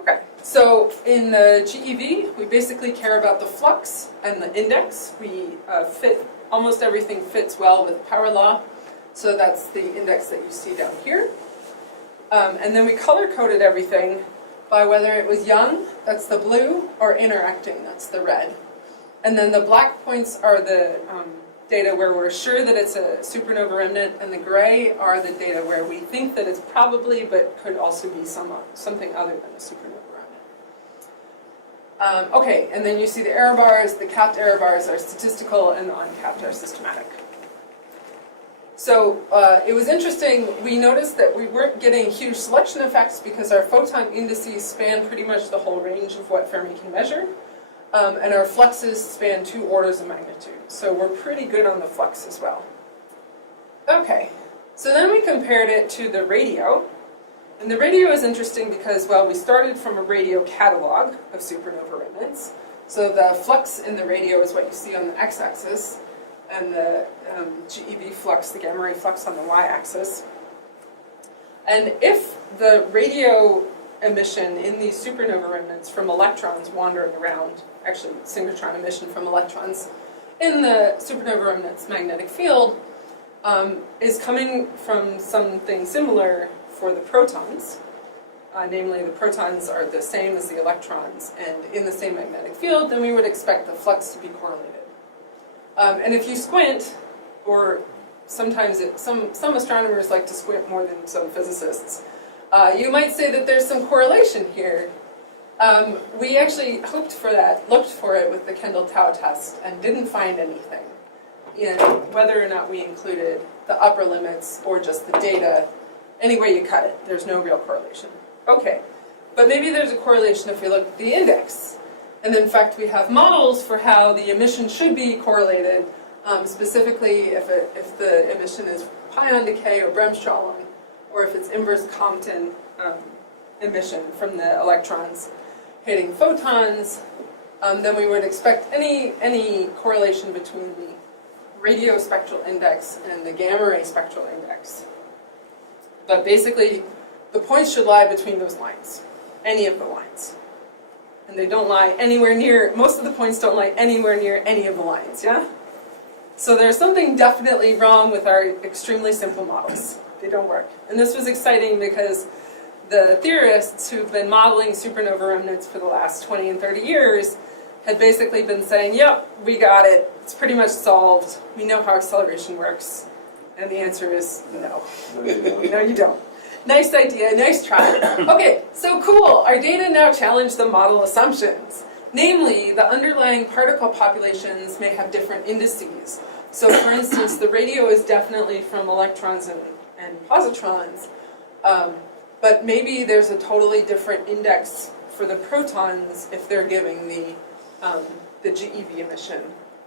Okay, so in the GeV, we basically care about the flux and the index. We almost everything fits well with power law, so that's the index that you see down here. And then we color-coded everything by whether it was young, that's the blue, or interacting, that's the red. And then the black points are the data where we're sure that it's a supernova remnant, and the gray are the data where we think that it's probably, but could also be something other than a supernova remnant. Okay, and then you see the error bars. The capped error bars are statistical, and the uncapped are systematic. So it was interesting, we noticed that we weren't getting huge selection effects because our photon indices span pretty much the whole range of what Fermi can measure. And our fluxes span 2 orders of magnitude. So we're pretty good on the flux as well. Okay, so then we compared it to the radio. And the radio is interesting because, well, we started from a radio catalog of supernova remnants. So the flux in the radio is what you see on the x-axis, and the GeV flux, the gamma ray flux on the y-axis. And if the radio emission in these supernova remnants from electrons wandering around, actually synchrotron emission from electrons in the supernova remnants magnetic field, is coming from something similar for the protons. Namely, the protons are the same as the electrons, and in the same magnetic field, then we would expect the flux to be correlated. And if you squint, or sometimes some astronomers like to squint more than some physicists, you might say that there's some correlation here. We actually hoped for that, looked for it with the Kendall-Tau test, and didn't find anything in whether or not we included the upper limits or just the data. Any way you cut it, there's no real correlation. Okay, but maybe there's a correlation if we look at the index. And in fact, we have models for how the emission should be correlated, specifically if the emission is pion decay or bremsstrahlung, or if it's inverse Compton emission from the electrons hitting photons, then we would expect any correlation between the radio spectral index and the gamma ray spectral index. But basically, the points should lie between those lines, any of the lines. And they don't lie anywhere near, most of the points don't lie anywhere near any of the lines, yeah? So there's something definitely wrong with our extremely simple models. They don't work. And this was exciting because the theorists who've been modeling supernova remnants for the last 20 and 30 years had basically been saying, yep, we got it. It's pretty much solved. We know how acceleration works. And the answer is no. No, you don't. Nice idea, nice try. Okay, so cool. Our data now challenge the model assumptions. Namely, the underlying particle populations may have different indices. So for instance, the radio is definitely from electrons and positrons, but maybe there's a totally different index for the protons if they're giving the GeV emission.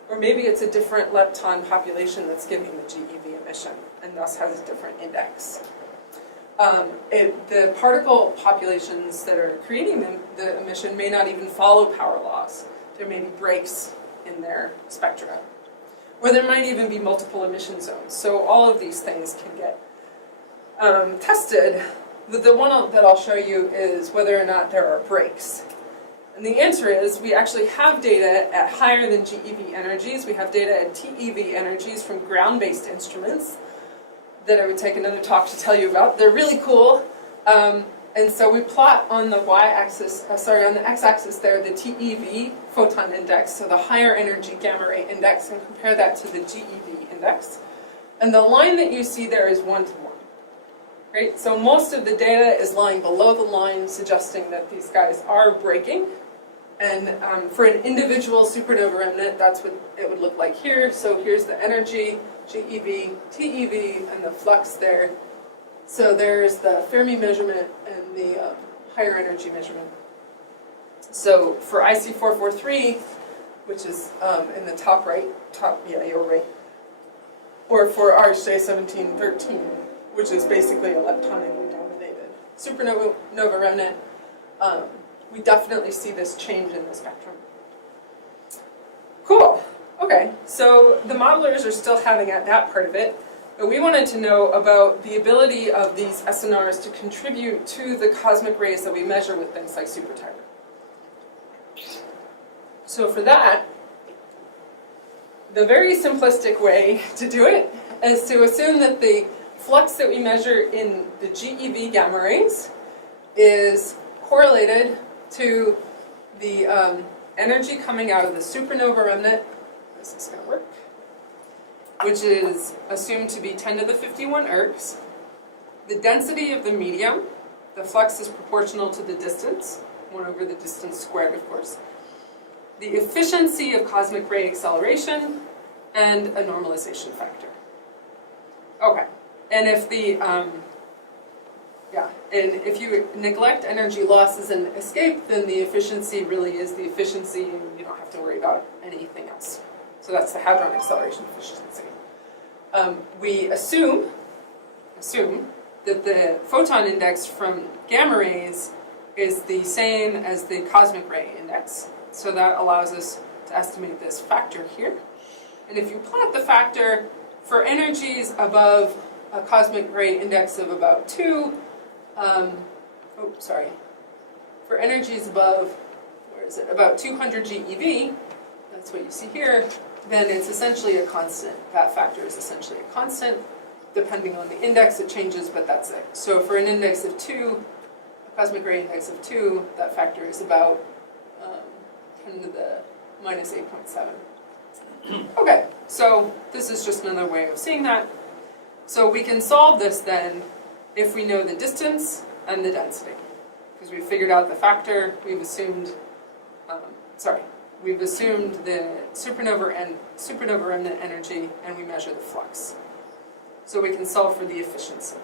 Or maybe it's a different lepton population that's giving the GeV emission, and thus has a different index. The particle populations that are creating the emission may not even follow power laws. There may be breaks in their spectra. Or there might even be multiple emission zones. So all of these things can get tested. The one that I'll show you is whether or not there are breaks. And the answer is we actually have data at higher than GeV energies. We have data at TeV energies from ground-based instruments that I would take another talk to tell you about. They're really cool. And so we plot on the y-axis, on the x-axis there, the TeV photon index, so the higher energy gamma ray index, and compare that to the GeV index. And the line that you see there is 1 to 1. Right? So most of the data is lying below the line, suggesting that these guys are breaking. And for an individual supernova remnant, that's what it would look like here. So here's the energy, GeV, TeV, and the flux there. So there's the Fermi measurement and the higher energy measurement. So for IC443, which is in the top right, you're right. Or for RHJ1713, which is basically a leptonically dominated supernova remnant, we definitely see this change in the spectrum. Cool. Okay, so the modelers are still having at that part of it, but we wanted to know about the ability of these SNRs to contribute to the cosmic rays that we measure with things like Supertiger. So for that, the very simplistic way to do it is to assume that the flux that we measure in the GeV gamma rays is correlated to the energy coming out of the supernova remnant. This is going to work. Which is assumed to be 10 to the 51 ergs. The density of the medium, the flux is proportional to the distance, 1 over the distance squared, of course. The efficiency of cosmic ray acceleration, and a normalization factor. Okay, and if the and if you neglect energy losses and escape, then the efficiency really is the efficiency, and you don't have to worry about anything else. So that's the hadron acceleration efficiency. We assume that the photon index from gamma rays is the same as the cosmic ray index. So that allows us to estimate this factor here. And if you plot the factor for energies above a cosmic ray index of about 2, For energies above, where is it, about 200 GeV, that's what you see here, then it's essentially a constant. That factor is essentially a constant. Depending on the index, it changes, but that's it. So for an index of 2, a cosmic ray index of 2, that factor is about 10 to the minus 8.7. Okay, so this is just another way of seeing that. So we can solve this then if we know the distance and the density. Because we've figured out the factor, we've assumed, we've assumed the supernova remnant energy, and we measure the flux. So we can solve for the efficiency.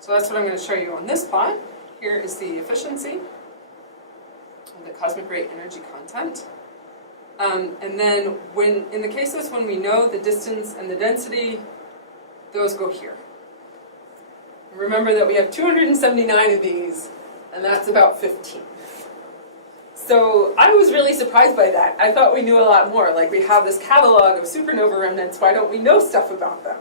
So that's what I'm going to show you on this plot. Here is the efficiency of the cosmic ray energy content. And then in the cases when we know the distance and the density, those go here. Remember that we have 279 of these, and that's about 15. So I was really surprised by that. I thought we knew a lot more. Like, we have this catalog of supernova remnants, why don't we know stuff about them?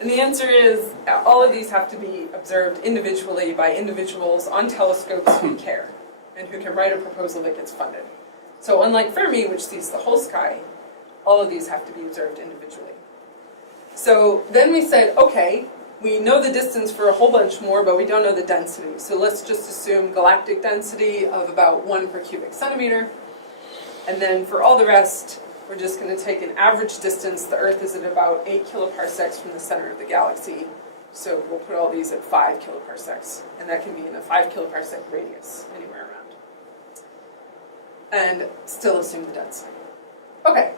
And the answer is, all of these have to be observed individually by individuals on telescopes who care, and who can write a proposal that gets funded. So unlike Fermi, which sees the whole sky, all of these have to be observed individually. So then we said, okay, we know the distance for a whole bunch more, but we don't know the density. So let's just assume galactic density of about 1 per cubic centimeter. And then for all the rest, we're just going to take an average distance. The Earth is at about 8 kiloparsecs from the center of the galaxy. So we'll put all these at 5 kiloparsecs. And that can be in a 5 kiloparsec radius, anywhere around. And still assume the density. Okay,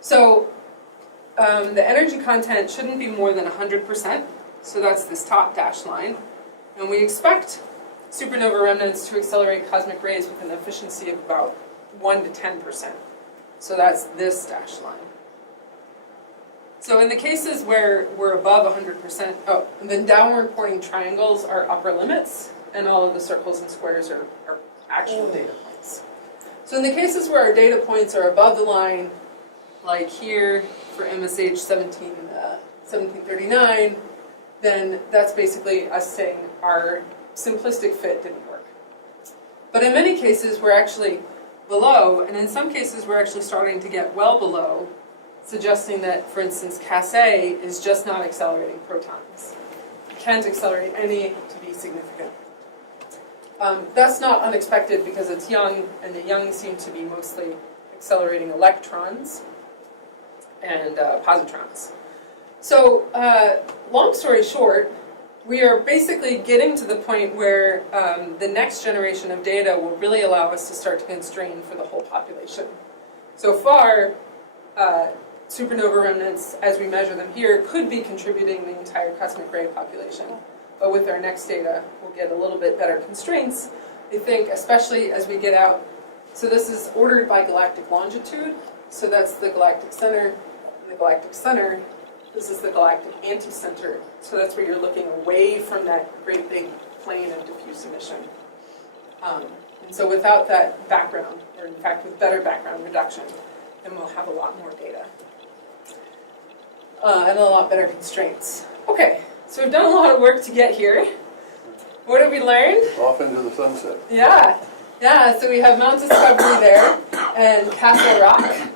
so the energy content shouldn't be more than 100%. So that's this top dashed line. And we expect supernova remnants to accelerate cosmic rays with an efficiency of about 1 to 10%. So that's this dashed line. So in the cases where we're above 100%, and then downward pointing triangles are upper limits, and all of the circles and squares are actual data points. So in the cases where our data points are above the line, like here for MSH 1739, then that's basically us saying our simplistic fit didn't work. But in many cases, we're actually below, and in some cases, we're actually starting to get well below, suggesting that, for instance, Cas A is just not accelerating protons. It can't accelerate any to be significant. That's not unexpected because it's young, and the young seem to be mostly accelerating electrons and positrons. So, long story short, we are basically getting to the point where the next generation of data will really allow us to start to constrain for the whole population. So far, supernova remnants, as we measure them here, could be contributing the entire cosmic ray population. But with our next data, we'll get a little bit better constraints. I think, especially as we get out, so this is ordered by galactic longitude. So that's the galactic center, and the galactic center. This is the galactic anticenter, so that's where you're looking away from that great big plane of diffuse emission. And so without that background, or in fact with better background reduction, then we'll have a lot more data. And a lot better constraints. Okay, so we've done a lot of work to get here. What have we learned? Off into the sunset. Yeah, so we have Mount Discovery there, and Castle Rock.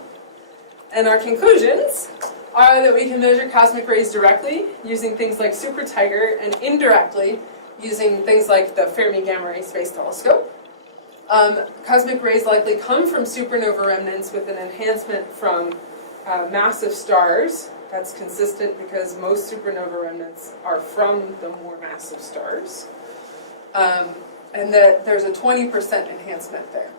And our conclusions are that we can measure cosmic rays directly using things like Supertiger, and indirectly using things like the Fermi Gamma Ray Space Telescope. Cosmic rays likely come from supernova remnants with an enhancement from massive stars. That's consistent because most supernova remnants are from the more massive stars. And that there's a 20% enhancement there.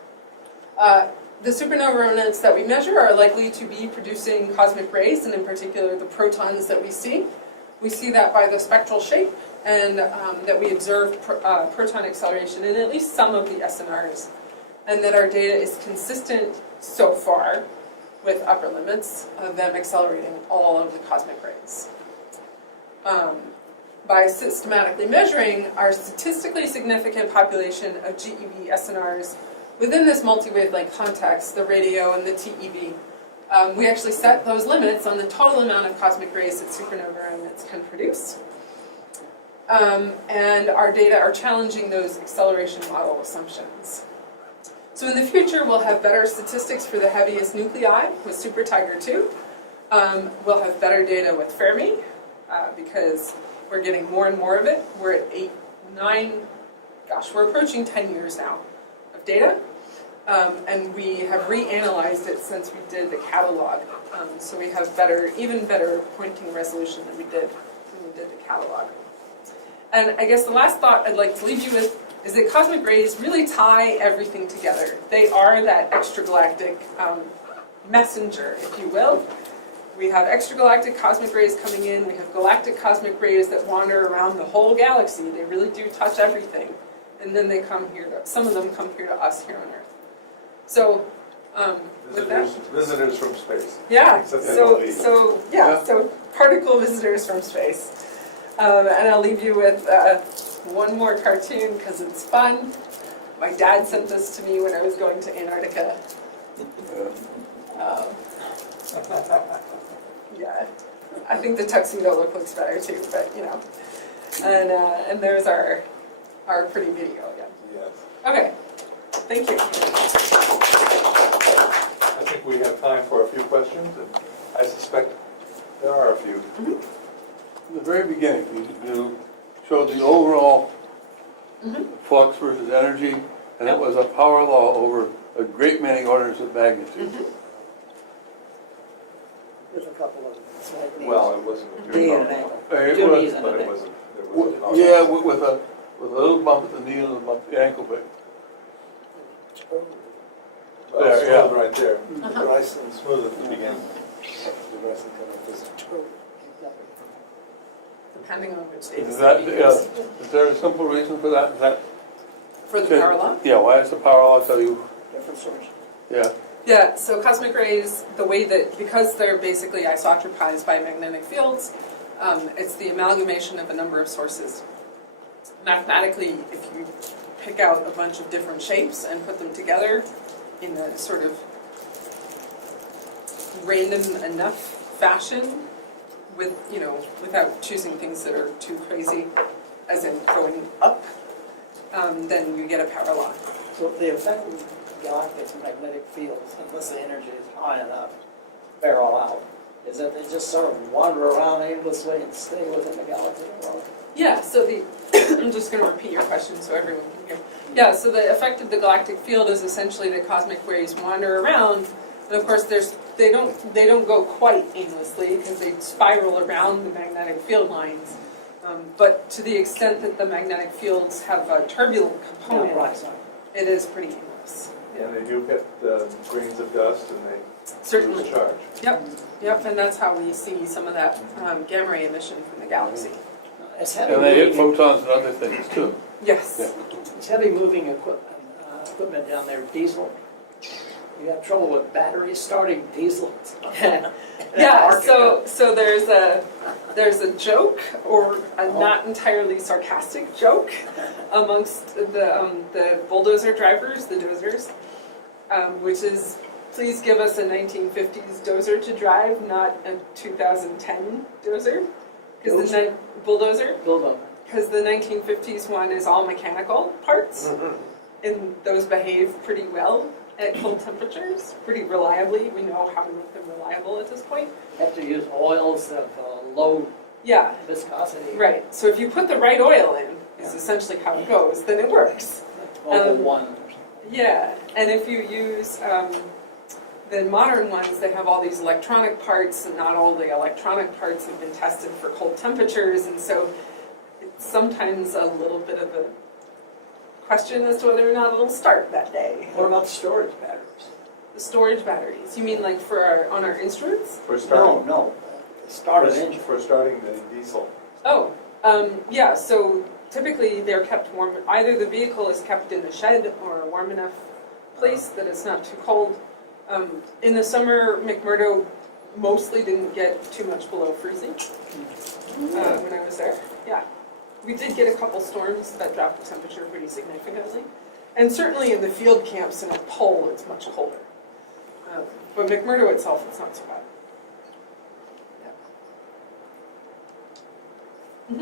The supernova remnants that we measure are likely to be producing cosmic rays, and in particular the protons that we see. We see that by the spectral shape, and that we observe proton acceleration in at least some of the SNRs, and that our data is consistent so far with upper limits of them accelerating all of the cosmic rays. By systematically measuring our statistically significant population of GeV SNRs within this multi-wavelength context, the radio and the TeV, we actually set those limits on the total amount of cosmic rays that supernova remnants can produce. And our data are challenging those acceleration model assumptions. So in the future, we'll have better statistics for the heaviest nuclei with Supertiger 2. We'll have better data with Fermi because we're getting more and more of it. We're at 8, 9, gosh, we're approaching 10 years now of data. And we have reanalyzed it since we did the catalog. So we have better, even better pointing resolution than we did when we did the catalog. And I guess the last thought I'd like to leave you with is that cosmic rays really tie everything together. They are that extragalactic messenger, if you will. We have extragalactic cosmic rays coming in. We have galactic cosmic rays that wander around the whole galaxy. They really do touch everything. And then they come here to, some of them come here to us here on Earth. So, with that, Visitors from space. yeah, Except they don't leave. so particle visitors from space. And I'll leave you with one more cartoon because it's fun. My dad sent this to me when I was going to Antarctica. Yeah, I think the tuxedo look looks better too, but you know. And there's our pretty video again. Yes. Okay, thank you. I think we have time for a few questions, and I suspect there are a few. In the very beginning, you showed the overall flux versus energy, and it was a power law over a great many orders of magnitude. There's a couple of them. It's like these. Well, it wasn't a D too and an long, angle. It Two was- knees and but an it ankle. wasn't. It wasn't Yeah, with a little bump at the knee and a bump at the ankle, but Well, There, smooth yeah. right there. Bryson, Smooth at the beginning. the Bryson coming just Depending on which data is set that, you use. is there a simple reason for that? Is that For the power law? Yeah, why is the power law tell you? different source. Yeah, Yeah, so cosmic rays, the way that, because they're basically isotropized by magnetic fields, it's the amalgamation of a number of sources. Mathematically, if you pick out a bunch of different shapes and put them together in a sort of random enough fashion, with, you know, without choosing things that are too crazy, as in going up, then you get a power law. So the effect of galactic magnetic fields, unless the energy is high enough, barrel out, is that they just sort of wander around aimlessly and stay within the galaxy? Or Yeah, so the, I'm just going to repeat your question so everyone can hear. Yeah, so the effect of the galactic field is essentially that cosmic rays wander around, and of course they don't go quite aimlessly because they spiral around the magnetic field lines. But to the extent that the magnetic fields have a turbulent component, right, sorry. it is pretty aimless. And they do hit grains of dust, and they Certainly. lose charge. Yep, and that's how we see some of that gamma ray emission from the galaxy. It's heavy and they hit moving, photons and other things too. Yes. Yeah. it's heavy moving equipment down there, diesel. You have trouble with batteries starting diesel. Yeah, so there's a joke, or a not entirely sarcastic joke, amongst the bulldozer drivers, the dozers, which is, please give us a 1950s dozer to drive, not a 2010 dozer, because bulldozer, Build-up. because the 1950s one is all mechanical parts, and those behave pretty well at cold temperatures, pretty reliably. We know how to make them reliable at this point. Have to use oils of low Yeah, viscosity. right. So if you put the right oil in, is essentially how it goes, then it works. Oval one. or something. Yeah, and if you use the modern ones, they have all these electronic parts, and not all the electronic parts have been tested for cold temperatures, and so it's sometimes a little bit of a question as to whether or not it'll start that day. What about the storage batteries? The storage batteries, you mean like for on our instruments? For starting, No. Start an engine. for starting the diesel. Oh, yeah, so typically they're kept warm. Either the vehicle is kept in a shed or a warm enough place that it's not too cold. In the summer, McMurdo mostly didn't get too much below freezing when I was there. Yeah. We did get a couple storms that dropped the temperature pretty significantly. And certainly in the field camps in a pole, it's much colder. But McMurdo itself, it's not so bad. Yeah.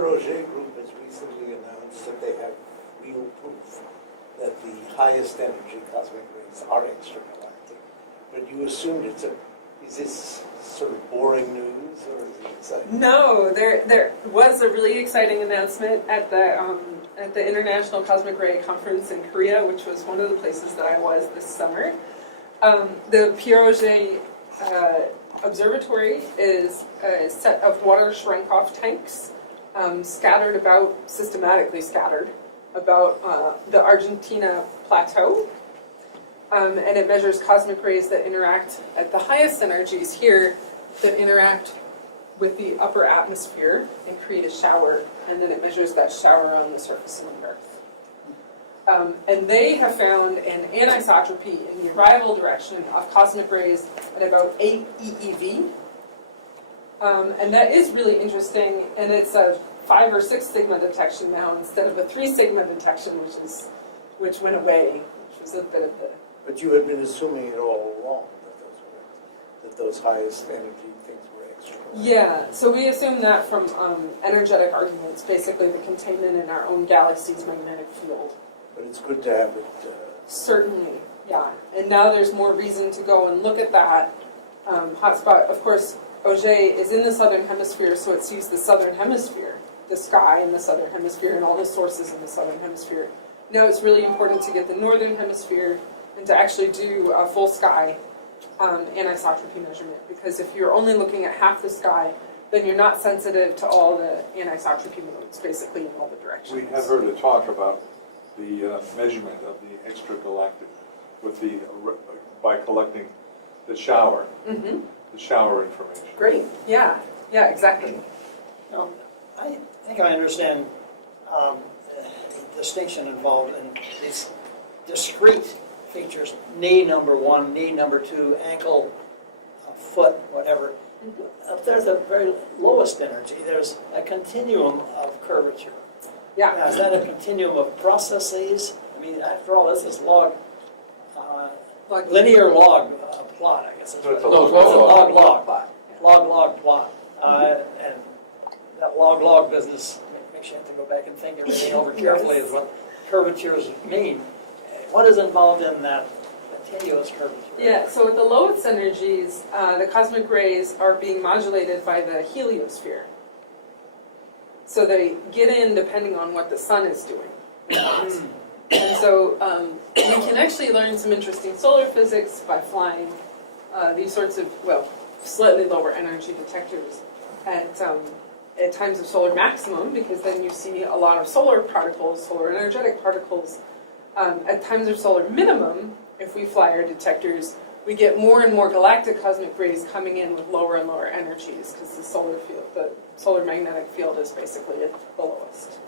Pierre Group has recently announced that they have real proof that the highest energy cosmic rays are extragalactic. But you assumed is this sort of boring news or is it exciting? No, there was a really exciting announcement at the International Cosmic Ray Conference in Korea, which was one of the places that I was this summer. The Pierre Observatory is a set of water shrunk-off tanks systematically scattered about the Argentina plateau. And it measures cosmic rays that interact at the highest energies here, that interact with the upper atmosphere and create a shower, and then it measures that shower on the surface of the Earth. And they have found an anisotropy in the arrival direction of cosmic rays at about 8 EeV. And that is really interesting, and it's a 5 or 6 sigma detection now instead of a 3 sigma detection, which went away, which was a bit of the... But you had been assuming it all along that those highest energy things were extragalactic. Yeah, so we assume that from energetic arguments, basically the containment in our own galaxy's magnetic field. But it's good to have it. Certainly, yeah. And now there's more reason to go and look at that hotspot. Of course, Auger is in the southern hemisphere, so it sees the southern hemisphere, the sky in the southern hemisphere, and all the sources in the southern hemisphere. Now it's really important to get the northern hemisphere and to actually do a full sky anisotropy measurement, because if you're only looking at half the sky, then you're not sensitive to all the anisotropy modes, basically in all the directions. We have heard a talk about the measurement of the extragalactic by collecting the shower, the shower information. Great, yeah, exactly. Now, I think I understand the distinction involved in these discrete features, knee number 1, knee number 2, ankle, foot, whatever. Up there at the very lowest energy, there's a continuum of curvature. Yeah. Now, is that a continuum of processes? I mean, after all, this is linear log plot, I guess. So it's a log plot. And that log business makes you have to go back and think everything over carefully is what curvatures mean. What is involved in that continuous curvature? Yeah, so at the lowest energies, the cosmic rays are being modulated by the heliosphere. So they get in depending on what the sun is doing. And so we can actually learn some interesting solar physics by flying these sorts of, slightly lower energy detectors at times of solar maximum, because then you see a lot of solar particles, solar energetic particles. At times of solar minimum, if we fly our detectors, we get more and more galactic cosmic rays coming in with lower and lower energies, because the solar magnetic field is basically at the lowest.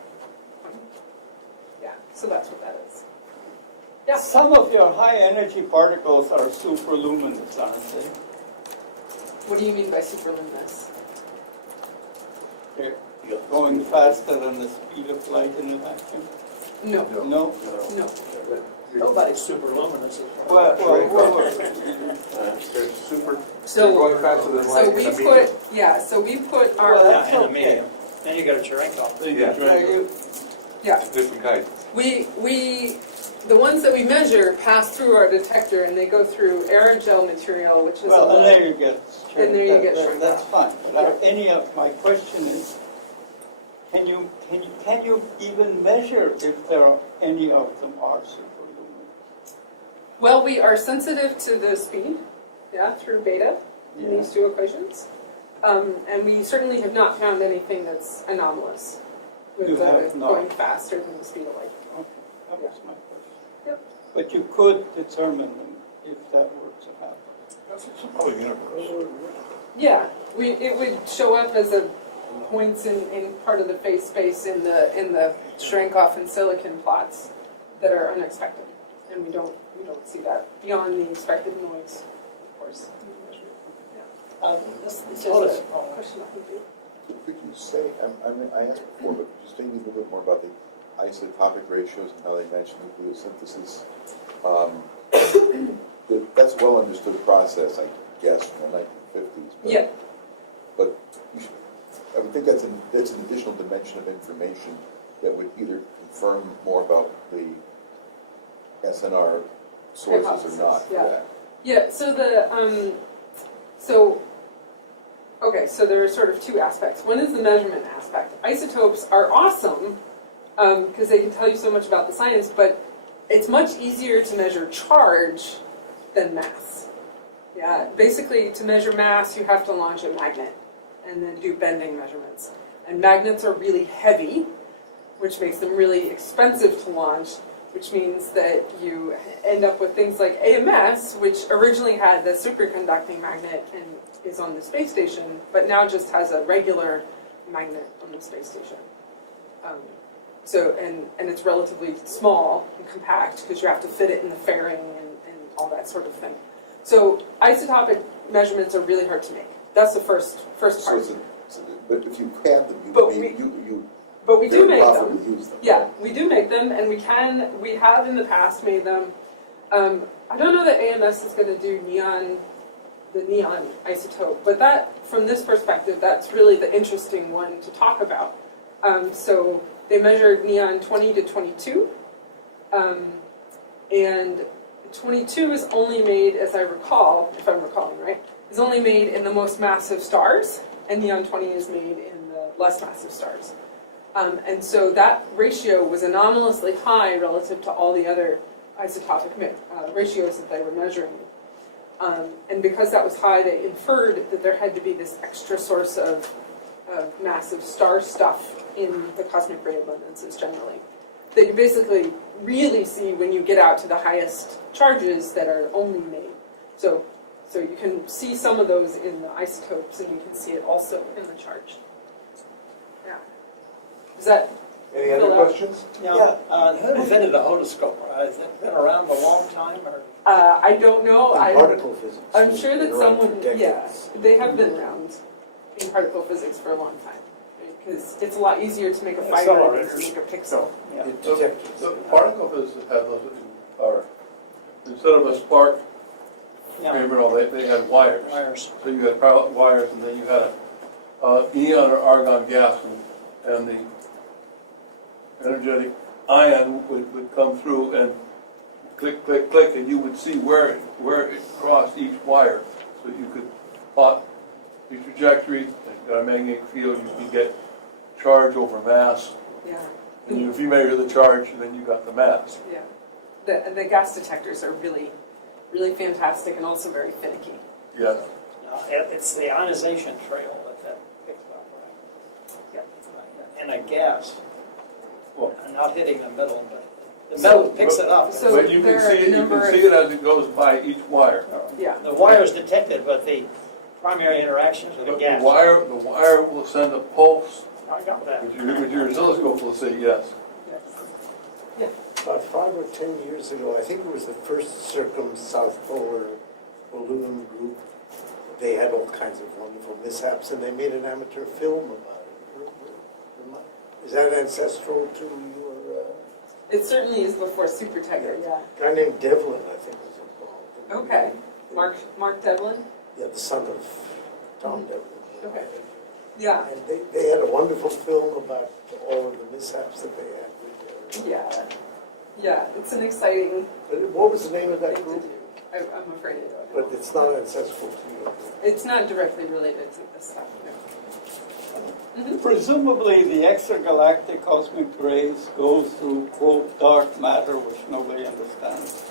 Yeah, so that's what that is. Yeah. Some of your high energy particles are superluminous, aren't they? What do you mean by superluminous? They're going faster than the speed of light in a vacuum? No. No? No. Nobody's super luminous. Well, They're super, So- they're going faster than light in a medium. So we put our, Yeah, and a medium. Then you got a Cherenkov. yeah, Different kinds. the ones that we measure pass through our detector, and they go through aerogel material, which is Well, and there you get And there you get shrink That's off. fine. But any of my question is, can you even measure if there are any of them are superluminous? Well, we are sensitive to the speed, through beta in these two equations. And we certainly have not found anything that's anomalous with You have not. going faster than the speed of light. Okay, that was my question. Yep. But you could determine them if that were to happen. That's probably universe. Yeah, it would show up as a points in part of the phase space in the shrink-off and silicon plots that are unexpected, and we don't see that beyond the expected noise, of course. This is Just a a question that would be. Could you say, I asked before, but could you say a little bit more about the isotopic ratios and how they match nucleosynthesis? That's a well understood process, I guess, from the 1950s. Yeah. But I would think that's an additional dimension of information that would either confirm more about the SNR sources or not, Hypothesis, yeah. correct? Yeah, so there are sort of two aspects. One is the measurement aspect. Isotopes are awesome because they can tell you so much about the science, but it's much easier to measure charge than mass. Yeah, basically to measure mass, you have to launch a magnet and then do bending measurements. And magnets are really heavy, which makes them really expensive to launch, which means that you end up with things like AMS, which originally had the superconducting magnet and is on the space station, but now just has a regular magnet on the space station. And it's relatively small and compact because you have to fit it in the fairing and all that sort of thing. So isotopic measurements are really hard to make. That's the first part. But if you had them, But you But we do very make profitably them. use them. Yeah, we do make them, and we have in the past made them. I don't know that AMS is going to do the neon isotope, but that, from this perspective, that's really the interesting one to talk about. So they measured neon 20 to 22, and 22 is only made, as I recall, if I'm recalling right, is only made in the most massive stars, and neon 20 is made in the less massive stars. And so that ratio was anomalously high relative to all the other isotopic ratios that they were measuring. And because that was high, they inferred that there had to be this extra source of massive star stuff in the cosmic ray abundances generally. That you basically really see when you get out to the highest charges that are only made. So you can see some of those in the isotopes, and you can see it also in the charge. Yeah. Is that Any other fill out? questions? Yeah, who invented a horoscope? Has it been around a long time, or? I don't know. Particle physics. I'm sure that Been around for someone, decades. they have been around in particle physics for a long time. Because it's a lot easier to make a fiber than to make a pixel. Yeah. The detectors. The particle physicists had those are, instead of a spark Yeah, chamber, they had wires. wires. So you had parallel wires, and then you had a neon or argon gas, and the energetic ion would come through and click, click, click, and you would see where it crossed each wire. So you could plot the trajectory, and you got a magnetic field, you could get charge over mass. Yeah. And if you measure the charge, then you got the mass. Yeah. The gas detectors are really, really fantastic and also very finicky. Yes. It's the ionization trail that picks up, right? Yeah. And a gas, Well, not hitting the middle, but the metal picks it up. So But you there can are see a it, you number can of- see it as it goes by each wire. Yeah. The wire's detected, but the primary interactions with the The gas. wire will send a pulse, I got that. which your oscilloscope will say yes. Yeah. About 5 or 10 years ago, I think it was the first Circum-South Polar balloon group. They had all kinds of wonderful mishaps, and they made an amateur film about it. Is that ancestral to your It certainly is before Supertiger, yeah. guy named Devlin, I think, was involved? Okay. Mark Devlin? Yeah, the son of Tom Devlin. Okay. Yeah. And they had a wonderful film about all of the mishaps that they had with their... Yeah. Yeah, it's an exciting But what was the name of that thing to group? do. I'm afraid I don't know. But it's not ancestral to you. It's not directly related to this stuff, no. Presumably, the extragalactic cosmic rays go through, quote, dark matter, which nobody understands.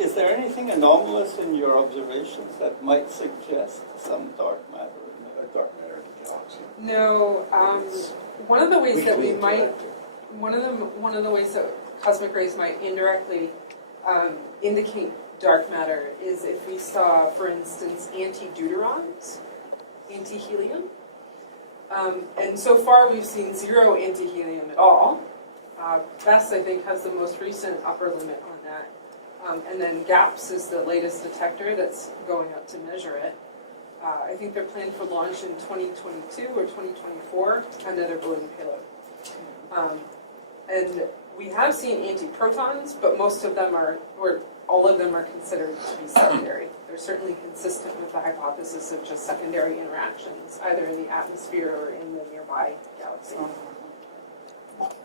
Is there anything anomalous in your observations that might suggest some dark matter in there? Dark matter in the galaxy. No, one of the ways that we Weakly might, interactive. one of the ways that cosmic rays might indirectly indicate dark matter is if we saw, for instance, anti-deuterons, anti-helium. And so far we've seen 0 anti-helium at all. BESS, I think, has the most recent upper limit on that. And then GAPS is the latest detector that's going up to measure it. I think they're planned for launch in 2022 or 2024, another balloon payload. And we have seen antiprotons, but most of them are, or all of them are considered to be secondary. They're certainly consistent with the hypothesis of just secondary interactions, either in the atmosphere or in the nearby galaxy.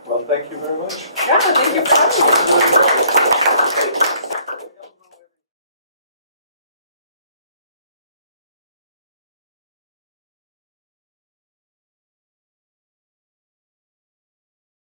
Well, thank you very much. Yeah, thank you for having me.